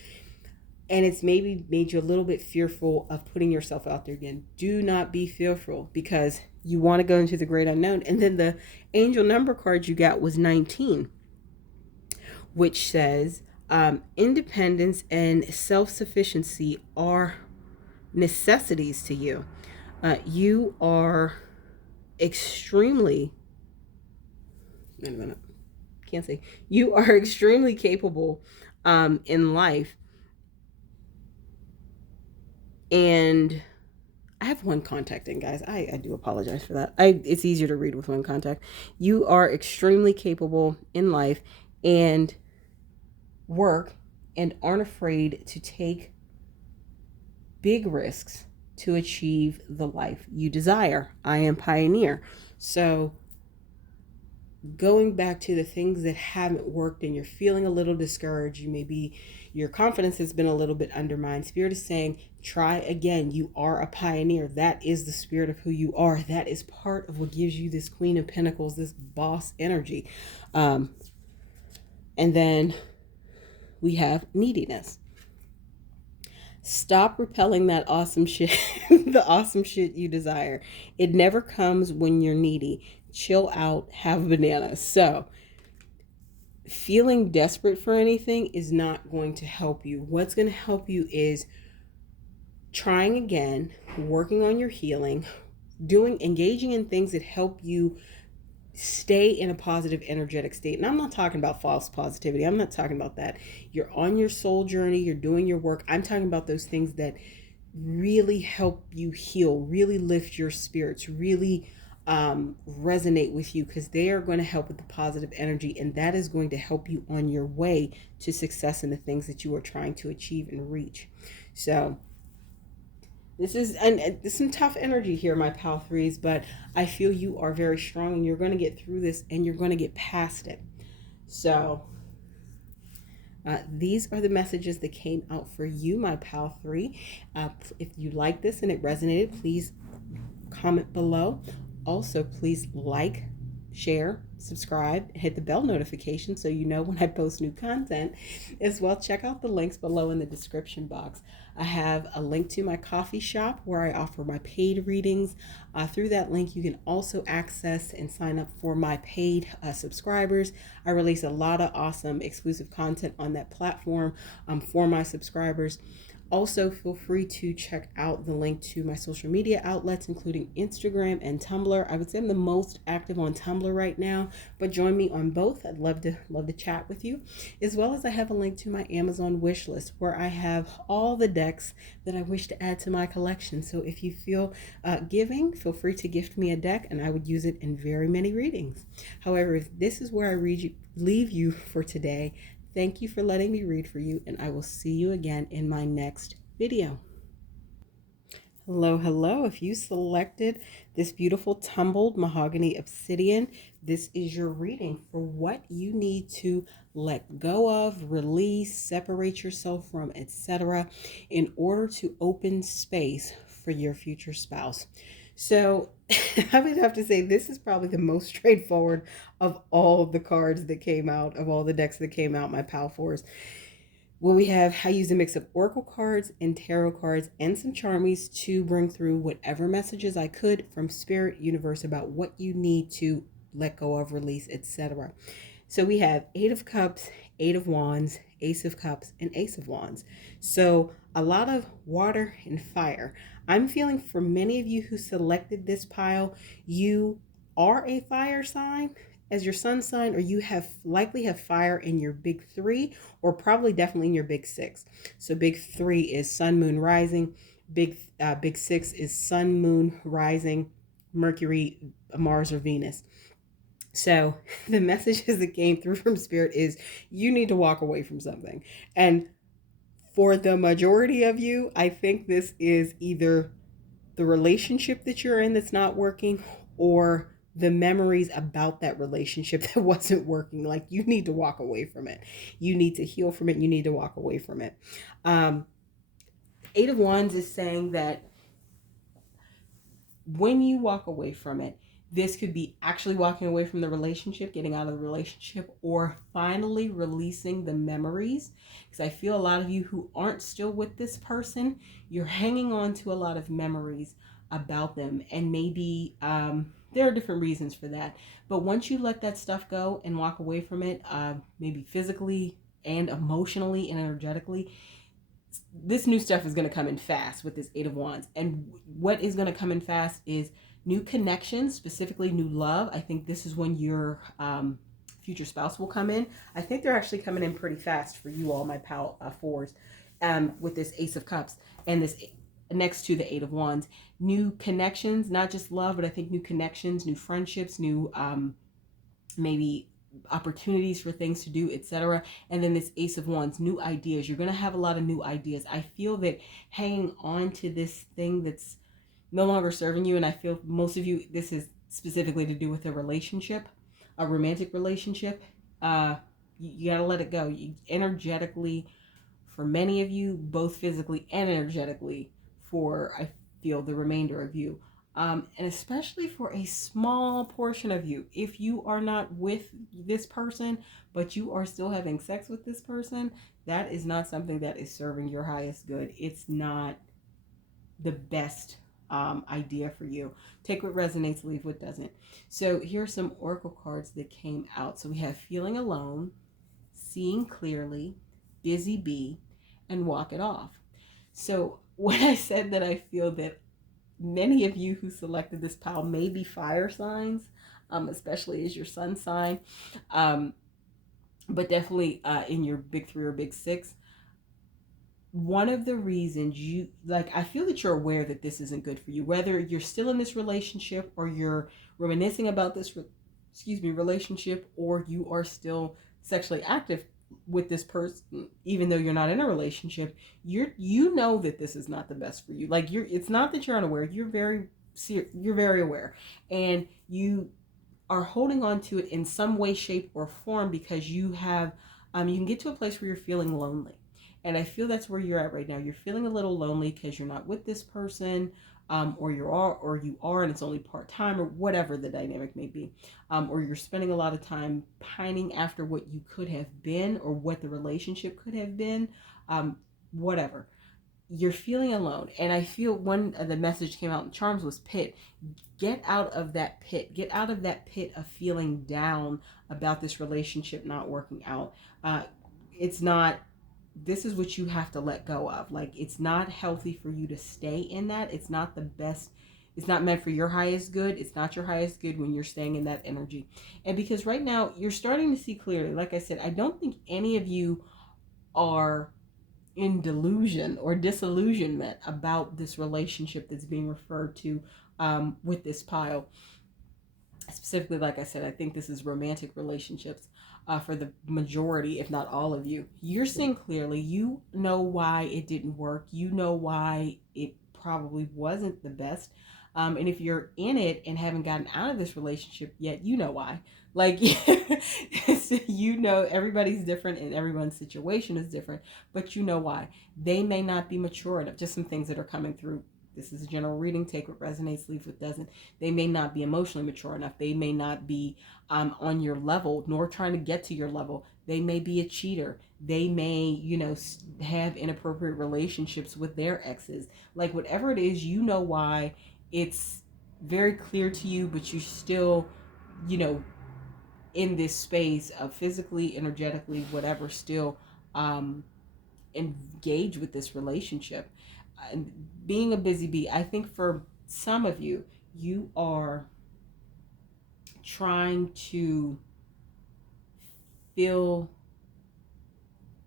And it's maybe made you a little bit fearful of putting yourself out there again. Do not be fearful, because you want to go into the great unknown. And then the angel number card you got was 19, which says independence and self-sufficiency are necessities to you. You are extremely, wait a minute, can't say, you are extremely capable in life. And I have one contact in, guys. I do apologize for that. It's easier to read with one contact. You are extremely capable in life and work, and aren't afraid to take big risks to achieve the life you desire. I am pioneer. So going back to the things that haven't worked and you're feeling a little discouraged, you maybe your confidence has been a little bit undermined. Spirit is saying, try again. You are a pioneer. That is the spirit of who you are. That is part of what gives you this Queen of Pentacles, this boss energy. And then we have neediness. Stop repelling that awesome shit, the awesome shit you desire. It never comes when you're needy. Chill out, have a banana. So, feeling desperate for anything is not going to help you. What's going to help you is trying again, working on your healing, engaging in things that help you stay in a positive energetic state. And I'm not talking about false positivity. I'm not talking about that. You're on your soul journey. You're doing your work. I'm talking about those things that really help you heal, really lift your spirits, really resonate with you, because they are going to help with the positive energy, and that is going to help you on your way to success in the things that you are trying to achieve and reach. So this is, and there's some tough energy here, my pal threes, but I feel you are very strong and you're going to get through this and you're going to get past it. So these are the messages that came out for you, my pal three. If you like this and it resonated, please comment below. Also, please like, share, subscribe, and hit the bell notification so you know when I post new content. As well, check out the links below in the description box. I have a link to my coffee shop where I offer my paid readings. Through that link, you can also access and sign up for my paid subscribers. I release a lot of awesome exclusive content on that platform for my subscribers. Also, feel free to check out the link to my social media outlets, including Instagram and Tumblr. I would say I'm the most active on Tumblr right now, but join me on both. I'd love to chat with you. As well as I have a link to my Amazon wish list where I have all the decks that I wish to add to my collection. So if you feel giving, feel free to gift me a deck and I would use it in very many readings. However, if this is where I leave you for today, thank you for letting me read for you, and I will see you again in my next video. Hello, hello. If you selected this beautiful tumbled mahogany obsidian, this is your reading for what you need to let go of, release, separate yourself from, etc., in order to open space for your future spouse. So I would have to say this is probably the most straightforward of all the cards that came out, of all the decks that came out, my pal fours. Well, I used a mix of oracle cards and tarot cards and some charmies to bring through whatever messages I could from spirit universe about what you need to let go of, release, etc. So we have 8 of Cups, 8 of Wands, Ace of Cups, and Ace of Wands. So a lot of water and fire. I'm feeling for many of you who selected this pile, you are a fire sign as your sun sign, or you likely have fire in your big 3, or probably definitely in your big 6. So big 3 is sun, moon, rising. Big 6 is sun, moon, rising, Mercury, Mars, or Venus. So the messages that came through from spirit is you need to walk away from something. And for the majority of you, I think this is either the relationship that you're in that's not working, or the memories about that relationship that wasn't working. Like, you need to walk away from it. You need to heal from it. You need to walk away from it. 8 of Wands is saying that when you walk away from it, This could be actually walking away from the relationship, getting out of the relationship, or finally releasing the memories. Because I feel a lot of you who aren't still with this person, you're hanging on to a lot of memories about them. And maybe there are different reasons for that. But once you let that stuff go and walk away from it, maybe physically and emotionally and energetically, this new stuff is going to come in fast with this Eight of Wands. And what is going to come in fast is new connections, specifically new love. I think this is when your future spouse will come in. I think they're actually coming in pretty fast for you all, my pal fours, with this Ace of Cups and this next to the Eight of Wands. New connections, not just love, but I think new connections, new friendships, new maybe opportunities for things to do, etc. And then this Ace of Wands, new ideas. You're going to have a lot of new ideas. I feel that hanging on to this thing that's no longer serving you, and I feel most of you, this is specifically to do with a relationship, a romantic relationship, you got to let it go. Energetically, for many of you, both physically and energetically, for I feel the remainder of you, and especially for a small portion of you, if you are not with this person but you are still having sex with this person, that is not something that is serving your highest good. It's not the best idea for you. Take what resonates, leave what doesn't. So here are some oracle cards that came out. So we have feeling alone, seeing clearly, busy bee, and walk it off. So when I said that I feel that many of you who selected this pile may be fire signs, especially as your sun sign, but definitely in your big three or big six. One of the reasons you, like, I feel that you're aware that this isn't good for you, whether you're still in this relationship or you're reminiscing about this, relationship, or you are still sexually active with this person, even though you're not in a relationship, you know that this is not the best for you. Like, it's not that you're unaware, you're very aware, and you are holding on to it in some way, shape, or form because you have, you can get to a place where you're feeling lonely. And I feel that's where you're at right now. You're feeling a little lonely because you're not with this person, or you are, and it's only part-time, or whatever the dynamic may be. Or you're spending a lot of time pining after what you could have been or what the relationship could have been, whatever. You're feeling alone. And I feel one of the message came out in Charms was pit. Get out of that pit. Get out of that pit of feeling down about this relationship not working out. It's not, this is what you have to let go of. Like, it's not healthy for you to stay in that. It's not the best. It's not meant for your highest good. It's not your highest good when you're staying in that energy. And because right now you're starting to see clearly, like I said, I don't think any of you are in delusion or disillusionment about this relationship that's being referred to with this pile. Specifically, like I said, I think this is romantic relationships for the majority, if not all of you. You're seeing clearly. You know why it didn't work. You know why it probably wasn't the best. And if you're in it and haven't gotten out of this relationship yet, you know why. Like, you know, everybody's different and everyone's situation is different, but you know why. They may not be mature enough. Just some things that are coming through. This is a general reading. Take what resonates, leave what doesn't. They may not be emotionally mature enough. They may not be on your level, nor trying to get to your level. They may be a cheater. They may, have inappropriate relationships with their exes. Like, whatever it is, you know why. It's very clear to you, but you still, in this space of physically, energetically, whatever, still engage with this relationship. And being a busy bee, I think for some of you, you are trying to fill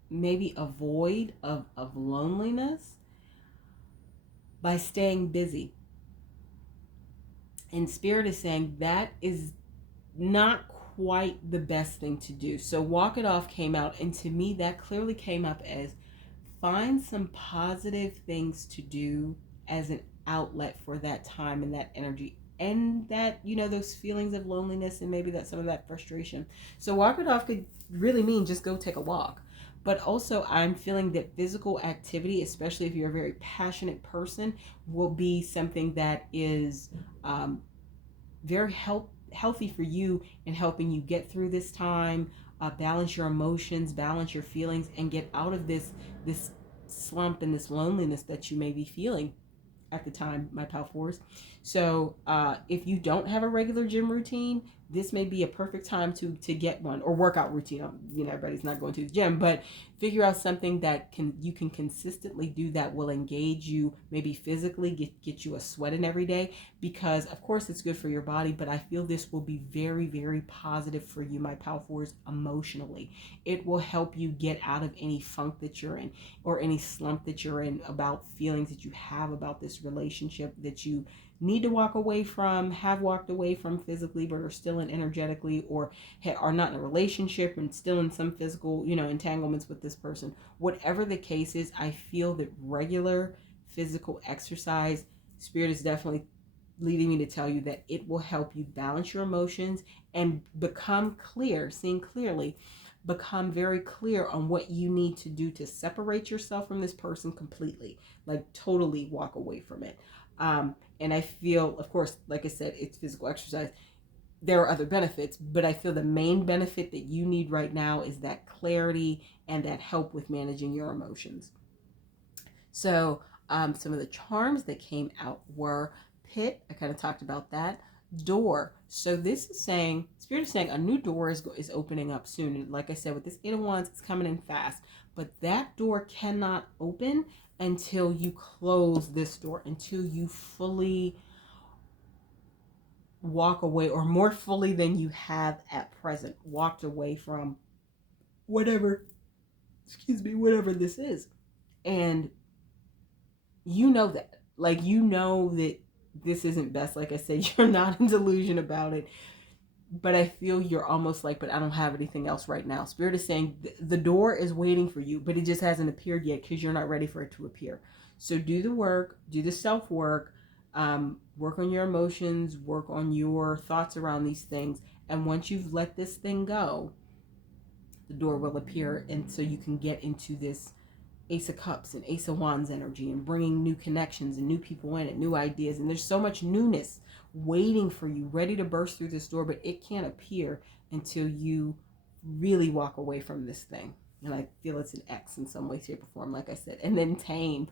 maybe a void of loneliness by staying busy. And Spirit is saying that is not quite the best thing to do. So walk it off came out, and to me that clearly came up as find some positive things to do as an outlet for that time and that energy and that, those feelings of loneliness and maybe that some of that frustration. So walk it off could really mean just go take a walk. But also I'm feeling that physical activity, especially if you're a very passionate person, will be something that is very healthy for you in helping you get through this time, balance your emotions, balance your feelings, and get out of this slump and this loneliness that you may be feeling at the time, my pal fours. So if you don't have a regular gym routine, this may be a perfect time to get one, or workout routine. You know, everybody's not going to the gym, but figure out something that you can consistently do that will engage you, maybe physically, get you a sweat in every day, because of course it's good for your body, but I feel this will be very, very positive for you, my pal fours, emotionally. It will help you get out of any funk that you're in, or any slump that you're in about feelings that you have about this relationship that you need to walk away from, have walked away from physically, but are still in energetically, or are not in a relationship and still in some physical, entanglements with this person. Whatever the case is, I feel that regular physical exercise, Spirit is definitely leading me to tell you that it will help you balance your emotions and become clear, seeing clearly, become very clear on what you need to do to separate yourself from this person completely, like totally walk away from it. And I feel, of course, like I said, it's physical exercise. There are other benefits, but I feel the main benefit that you need right now is that clarity and that help with managing your emotions. So some of the charms that came out were pit. I kind of talked about that. Door. So this is saying, Spirit is saying a new door is opening up soon. And like I said, with this 8 of Wands, it's coming in fast. But that door cannot open until you close this door, until you fully walk away, or more fully than you have at present, walked away from whatever this is. And you know that. Like, you know that this isn't best. Like I said, you're not in delusion about it. But I feel you're almost like, but I don't have anything else right now. Spirit is saying the door is waiting for you, but it just hasn't appeared yet because you're not ready for it to appear. So do the work, do the self-work, work on your emotions, work on your thoughts around these things. And once you've let this thing go, the door will appear. And so you can get into this Ace of Cups and Ace of Wands energy, and bringing new connections and new people in and new ideas. And there's so much newness waiting for you, ready to burst through this door, but it can't appear until you really walk away from this thing. And I feel it's an X in some way, shape, or form, like I said. And then tame.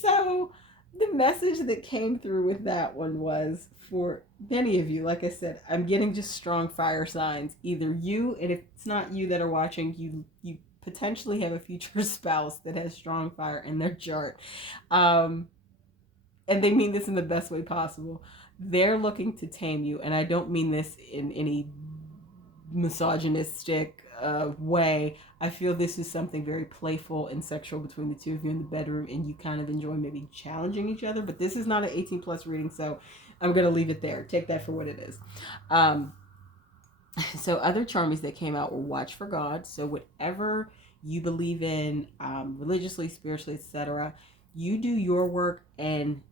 So the message that came through with that one was, for many of you, like I said, I'm getting just strong fire signs. Either you, and if it's not you that are watching, you potentially have a future spouse that has strong fire in their chart. And they mean this in the best way possible. They're looking to tame you. And I don't mean this in any misogynistic way. I feel this is something very playful and sexual between the two of you in the bedroom, and you kind of enjoy maybe challenging each other. But this is not an 18 plus reading, so I'm going to leave it there. Take that for what it is. So other charmies that came out were watch for God. So whatever you believe in, religiously, spiritually, etc., you do your work and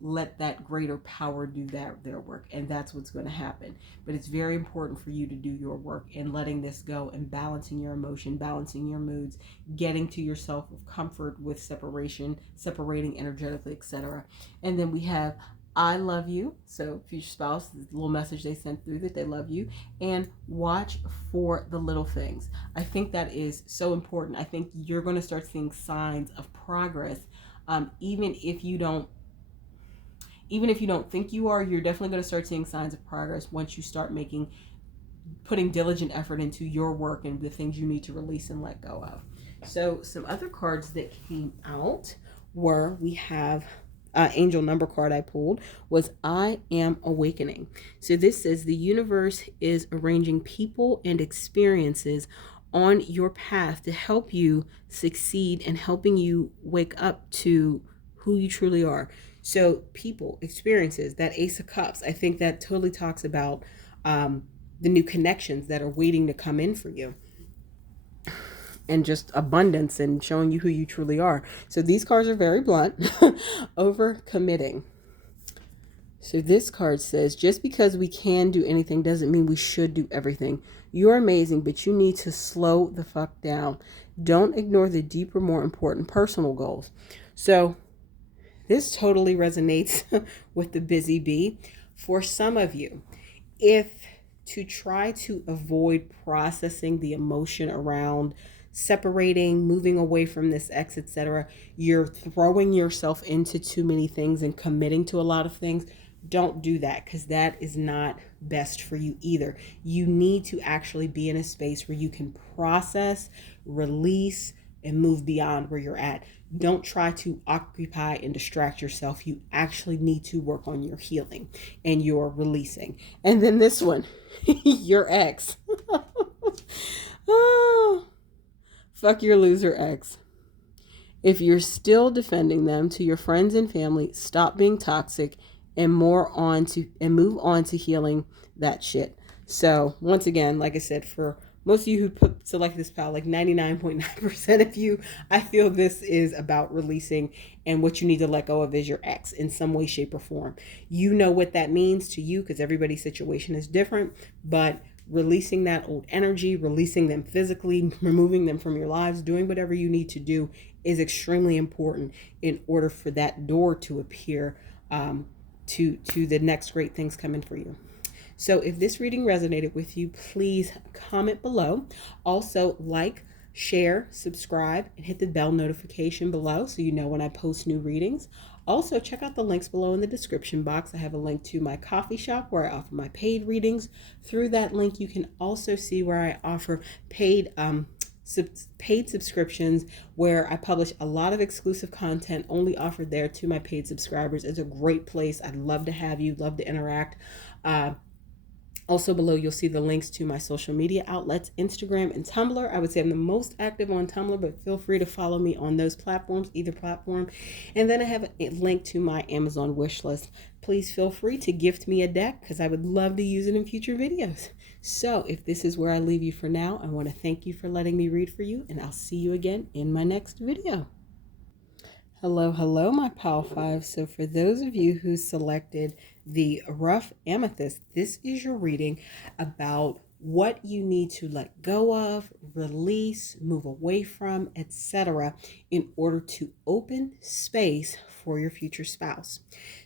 let that greater power do their work, and that's what's going to happen. But it's very important for you to do your work and letting this go and balancing your emotion, balancing your moods, getting to yourself of comfort with separating energetically, etc. And then we have I love you. So future spouse, the little message they sent through that they love you, and watch for the little things. I think that is so important. I think you're going to start seeing signs of progress, even if you don't think you are. You're definitely going to start seeing signs of progress once you start putting diligent effort into your work and the things you need to release and let go of. So some other cards that came out were, we have angel number card I pulled was I am awakening. So this says the universe is arranging people and experiences on your path to help you succeed and helping you wake up to who you truly are. So people, experiences, that Ace of Cups, I think that totally talks about the new connections that are waiting to come in for you. And just abundance and showing you who you truly are. So these cards are very blunt. Over committing. So this card says, just because we can do anything doesn't mean we should do everything. You're amazing, but you need to slow the fuck down. Don't ignore the deeper, more important personal goals. So this totally resonates with the busy bee. For some of you, if to try to avoid processing the emotion around separating, moving away from this ex, etc., you're throwing yourself into too many things and committing to a lot of things. Don't do that, because that is not best for you either. You need to actually be in a space where you can process, release, and move beyond where you're at. Don't try to occupy and distract yourself. You actually need to work on your healing and your releasing. And then this one, your ex. Oh, fuck your loser ex. If you're still defending them to your friends and family, stop being toxic and move on to healing that shit. So once again, like I said, for most of you who select this pile, like 99.9% of you, I feel this is about releasing, and what you need to let go of is your ex in some way, shape, or form. You know what that means to you, because everybody's situation is different, but releasing that old energy, releasing them physically, removing them from your lives, doing whatever you need to do is extremely important in order for that door to appear, to the next great things coming for you. So if this reading resonated with you, please comment below. Also, like, share, subscribe, and hit the bell notification below so you know when I post new readings. Also, check out the links below in the description box. I have a link to my coffee shop where I offer my paid readings. Through that link, you can also see where I offer paid subscriptions, where I publish a lot of exclusive content only offered there to my paid subscribers. It's a great place. I'd love to have you, love to interact. Also below, you'll see the links to my social media outlets, Instagram and Tumblr. I would say I'm the most active on Tumblr, but feel free to follow me on those platforms, either platform. And then I have a link to my Amazon wish list. Please feel free to gift me a deck, because I would love to use it in future videos. So if this is where I leave you for now, I want to thank you for letting me read for you, and I'll see you again in my next video. Hello, my Pile 5. So for those of you who selected the rough amethyst, this is your reading about what you need to let go of, release, move away from, etc., in order to open space for your future spouse.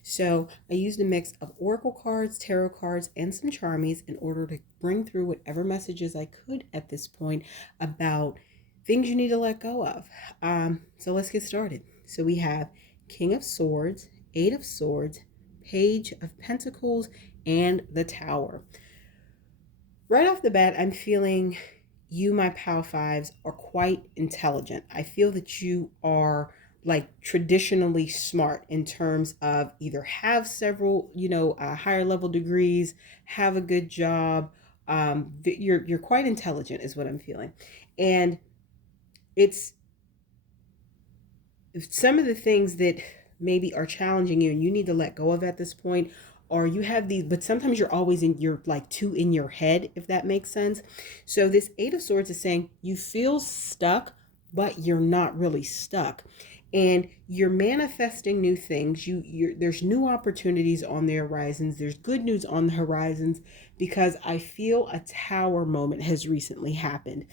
So I used a mix of oracle cards, tarot cards, and some charmies in order to bring through whatever messages I could at this point about things you need to let go of. So let's get started. So we have King of Swords, Eight of Swords, Page of Pentacles, and the Tower. Right off the bat, I'm feeling you, my Pile 5s, are quite intelligent. I feel that you are like traditionally smart in terms of either have several, higher level degrees, have a good job. You're quite intelligent is what I'm feeling. And it's some of the things that maybe are challenging you and you need to let go of at this point, or you have these, but sometimes you're like too in your head, if that makes sense. So this Eight of Swords is saying you feel stuck, but you're not really stuck. And you're manifesting new things. There's new opportunities on the horizons. There's good news on the horizons, because I feel a tower moment has recently happened.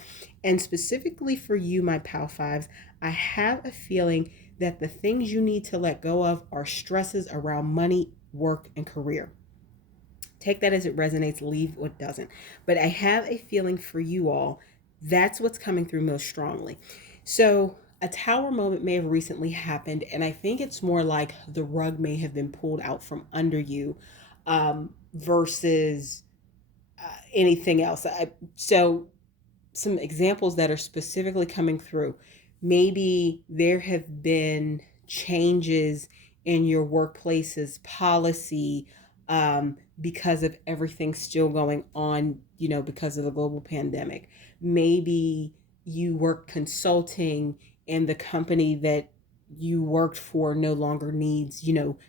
And specifically for you, my Pile 5s, I have a feeling that the things you need to let go of are stresses around money, work, and career. Take that as it resonates, leave what doesn't. But I have a feeling for you all, that's what's coming through most strongly. So a tower moment may have recently happened, and I think it's more like the rug may have been pulled out from under you, versus anything else. So some examples that are specifically coming through. Maybe there have been changes in your workplace's policy, because of everything still going on, because of the global pandemic. Maybe you work consulting and the company that you worked for no longer needs,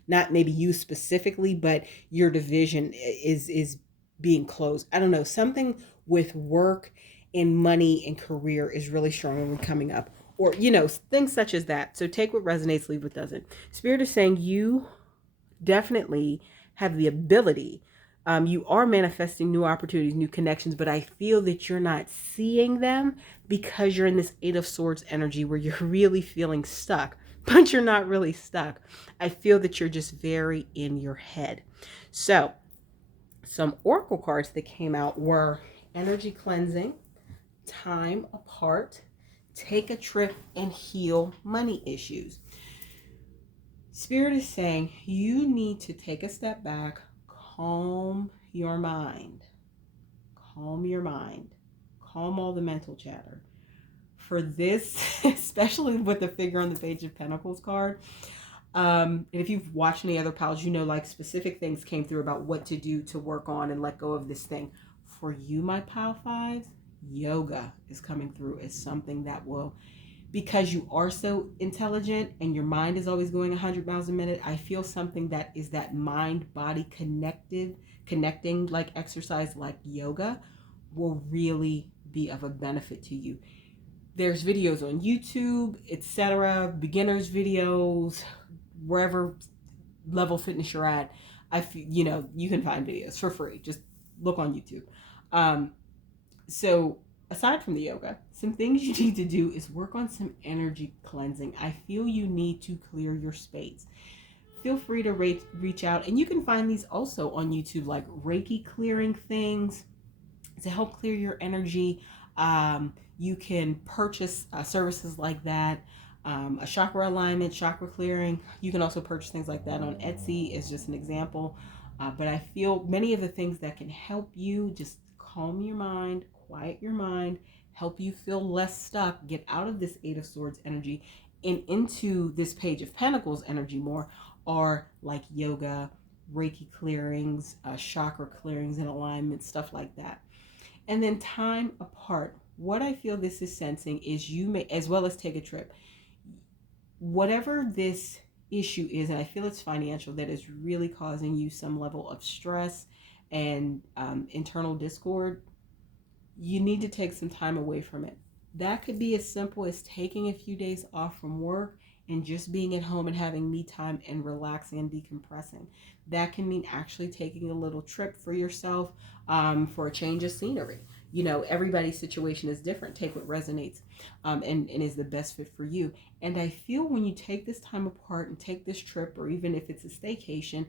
not maybe you specifically, but your division is being closed. I don't know, something with work and money and career is really strongly coming up, or things such as that. So take what resonates, leave what doesn't. Spirit is saying you definitely have the ability, you are manifesting new opportunities, new connections, but I feel that you're not seeing them because you're in this Eight of Swords energy where you're really feeling stuck, but you're not really stuck. I feel that you're just very in your head. So some oracle cards that came out were energy cleansing, time apart, take a trip, and heal money issues. Spirit is saying you need to take a step back, calm your mind, calm your mind, calm all the mental chatter. For this, especially with the figure on the Page of Pentacles card, and if you've watched any other piles, you know, like specific things came through about what to do to work on and let go of this thing. For you, my pile fives, yoga is coming through as something that will, because you are so intelligent and your mind is always going 100 miles a minute. I feel something that is that mind body connecting like exercise like yoga will really be of a benefit to you. There's videos on YouTube, etc., beginners videos, wherever level fitness you're at. You know, you can find videos for free. Just look on YouTube. So aside from the yoga, some things you need to do is work on some energy cleansing. I feel you need to clear your space. Feel free to reach out, and you can find these also on YouTube, like Reiki clearing things to help clear your energy. You can purchase services like that, a chakra alignment, chakra clearing. You can also purchase things like that on Etsy, is just an example. But I feel many of the things that can help you just calm your mind, quiet your mind, help you feel less stuck, get out of this Eight of Swords energy and into this Page of Pentacles energy more, are like yoga, Reiki clearings, chakra clearings and alignment, stuff like that. And then time apart. What I feel this is sensing is you may, as well as take a trip, whatever this issue is, and I feel it's financial, that is really causing you some level of stress and internal discord, you need to take some time away from it. That could be as simple as taking a few days off from work and just being at home and having me time and relaxing and decompressing. That can mean actually taking a little trip for yourself, for a change of scenery. You know, everybody's situation is different. Take what resonates and is the best fit for you. And I feel when you take this time apart and take this trip, or even if it's a staycation,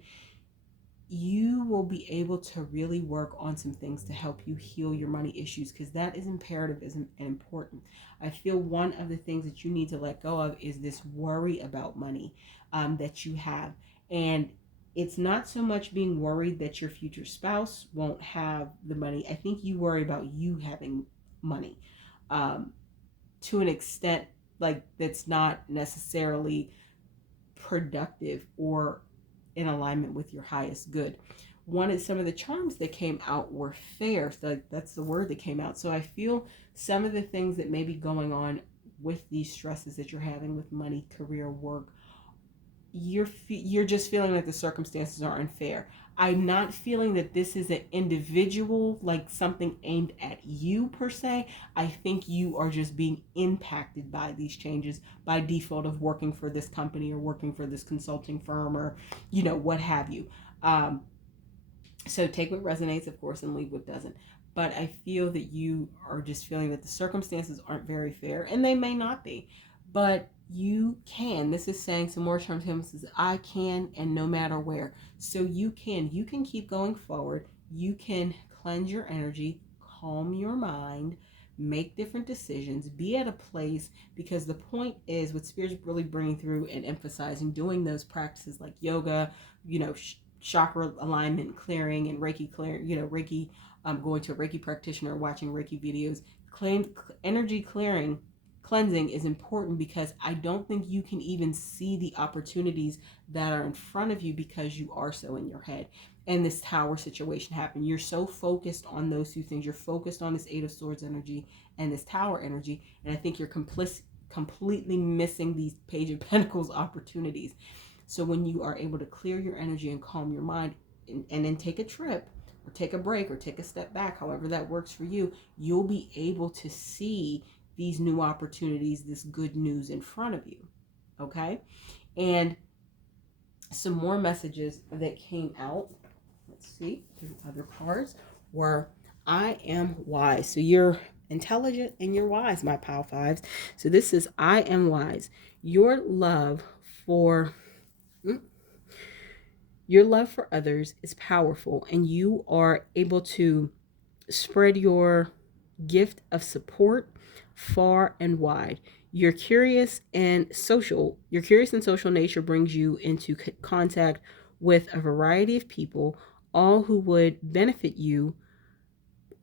you will be able to really work on some things to help you heal your money issues, because that is imperative and important. I feel one of the things that you need to let go of is this worry about money that you have. And it's not so much being worried that your future spouse won't have the money. I think you worry about you having money to an extent like that's not necessarily productive or in alignment with your highest good. One is some of the charms that came out were fair. So that's the word that came out. So I feel some of the things that may be going on with these stresses that you're having with money, career, work, you're just feeling like the circumstances are unfair. I'm not feeling that this is an individual, like something aimed at you per se. I think you are just being impacted by these changes by default of working for this company or working for this consulting firm, or, you know, what have you. So take what resonates, of course, and leave what doesn't. But I feel that you are just feeling that the circumstances aren't very fair, and they may not be. But you can. This is saying some more terms. Him says, I can, and no matter where. So you can keep going forward. You can cleanse your energy, calm your mind, make different decisions, be at a place, because the point is what Spirit's really bringing through and emphasizing, doing those practices like yoga, you know, chakra alignment clearing and Reiki clearing, you know, Reiki, going to a Reiki practitioner, watching Reiki videos, energy cleansing is important, because I don't think you can even see the opportunities that are in front of you because you are so in your head. And this Tower situation happened. You're so focused on those two things. You're focused on this Eight of Swords energy and this Tower energy. And I think you're completely missing these Page of Pentacles opportunities. So when you are able to clear your energy and calm your mind, and then take a trip or take a break or take a step back, however that works for you, you'll be able to see these new opportunities, this good news in front of you. Okay? And some more messages that came out, let's see, through other cards, were I am wise. So you're intelligent and you're wise, my pile fives. So this is I am wise. Your love for Your love for others is powerful, and you are able to spread your gift of support far and wide. Your curious and social nature brings you into contact with a variety of people, all who would benefit you,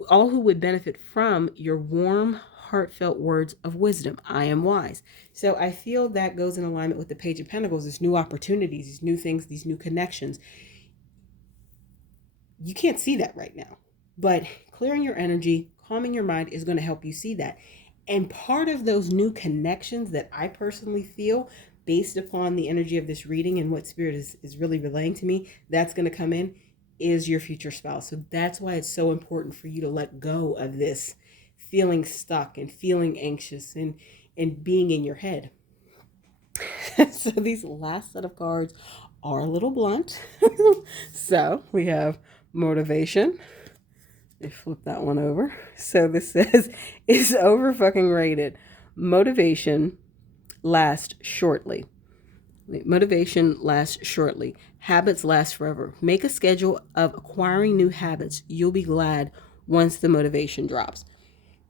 all who would benefit from your warm, heartfelt words of wisdom. I am wise. So I feel that goes in alignment with the Page of Pentacles. There's new opportunities, these new things, these new connections. You can't see that right now, but clearing your energy, calming your mind is going to help you see that. And part of those new connections that I personally feel, based upon the energy of this reading and what Spirit is really relaying to me, that's going to come in, is your future spouse. So that's why it's so important for you to let go of this feeling stuck and feeling anxious and being in your head. So these last set of cards are a little blunt. So we have motivation. They flip that one over. So this says, is over fucking rated. Motivation lasts shortly. Motivation lasts shortly. Habits last forever. Make a schedule of acquiring new habits. You'll be glad once the motivation drops.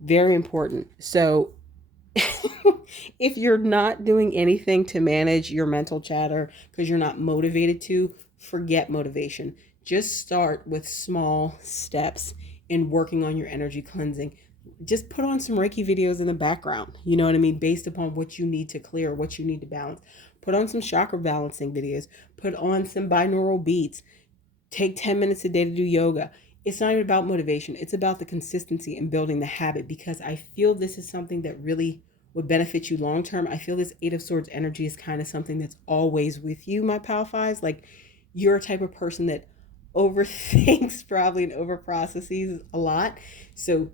Very important. So if you're not doing anything to manage your mental chatter because you're not motivated to, forget motivation. Just start with small steps in working on your energy cleansing. Just put on some Reiki videos in the background, you know what I mean, based upon what you need to clear, what you need to balance. Put on some chakra balancing videos. Put on some binaural beats. Take 10 minutes a day to do yoga. It's not even about motivation. It's about the consistency and building the habit, because I feel this is something that really would benefit you long term. I feel this Eight of Swords energy is kind of something that's always with you, my Pal Fives. Like, you're a type of person that overthinks probably and overprocesses a lot. So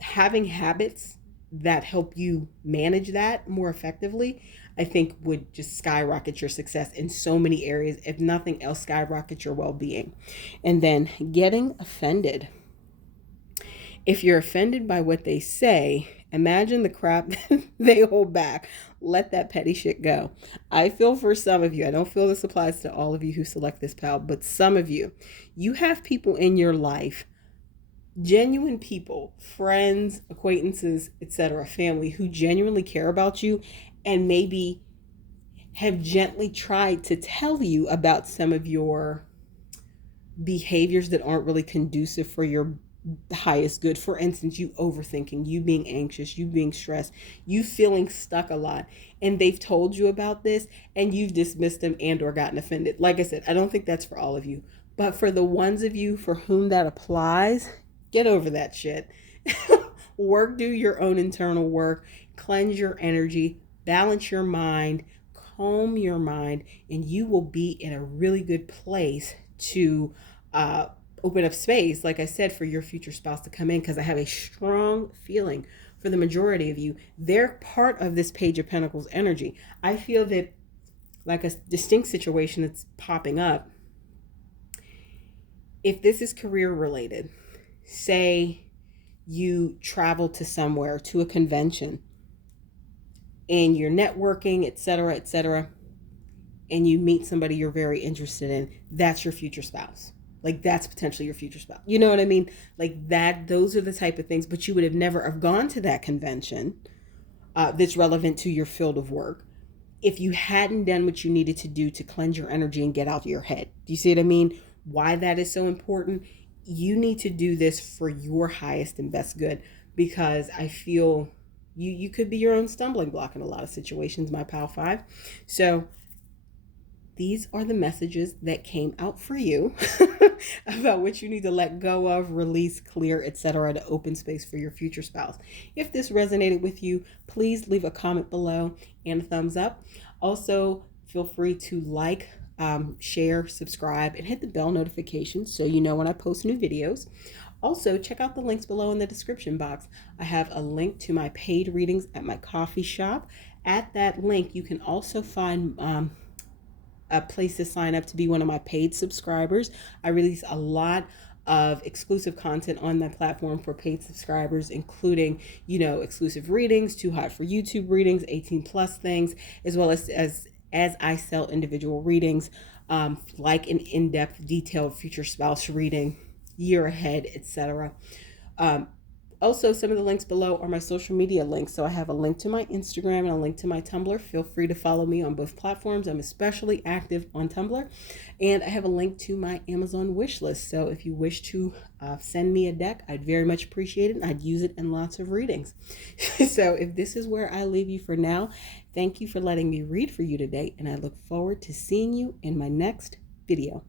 having habits that help you manage that more effectively, I think would just skyrocket your success in so many areas. If nothing else, skyrocket your well-being. And then getting offended. If you're offended by what they say, imagine the crap they hold back. Let that petty shit go. I feel for some of you, I don't feel this applies to all of you who select this pal, but some of you, you have people in your life, genuine people, friends, acquaintances, etc., family, who genuinely care about you and maybe have gently tried to tell you about some of your behaviors that aren't really conducive for your highest good. For instance, you overthinking, you being anxious, you being stressed, you feeling stuck a lot, and they've told you about this and you've dismissed them and or gotten offended. Like I said, I don't think that's for all of you, but for the ones of you for whom that applies, get over that shit. Do your own internal work, cleanse your energy, balance your mind, calm your mind, and you will be in a really good place to open up space, like I said, for your future spouse to come in, because I have a strong feeling for the majority of you, they're part of this Page of Pentacles energy. I feel that, like a distinct situation that's popping up, if this is career related, say you travel to somewhere, to a convention, and you're networking, etc., and you meet somebody you're very interested in, that's your future spouse. Like, that's potentially your future spouse. You know what I mean? Like that, those are the type of things, but you would have never have gone to that convention that's relevant to your field of work if you hadn't done what you needed to do to cleanse your energy and get out of your head. Do you see what I mean? Why that is so important? You need to do this for your highest and best good, because I feel you could be your own stumbling block in a lot of situations, my Pal 5. So these are the messages that came out for you about what you need to let go of, release, clear, etc., to open space for your future spouse. If this resonated with you, please leave a comment below and a thumbs up. Also, feel free to like, share, subscribe, and hit the bell notification so you know when I post new videos. Also, check out the links below in the description box. I have a link to my paid readings at my coffee shop. At that link, you can also find a place to sign up to be one of my paid subscribers. I release a lot of exclusive content on my platform for paid subscribers, including, exclusive readings, Too Hot for YouTube readings, 18+ things, as well as I sell individual readings like an in-depth, detailed future spouse reading, year ahead, etc. Um, Also, some of the links below are my social media links. So I have a link to my Instagram and a link to my Tumblr. Feel free to follow me on both platforms. I'm especially active on Tumblr. And I have a link to my Amazon wish list. So if you wish to send me a deck, I'd very much appreciate it. And I'd use it in lots of readings. So if this is where I leave you for now, thank you for letting me read for you today. And I look forward to seeing you in my next video.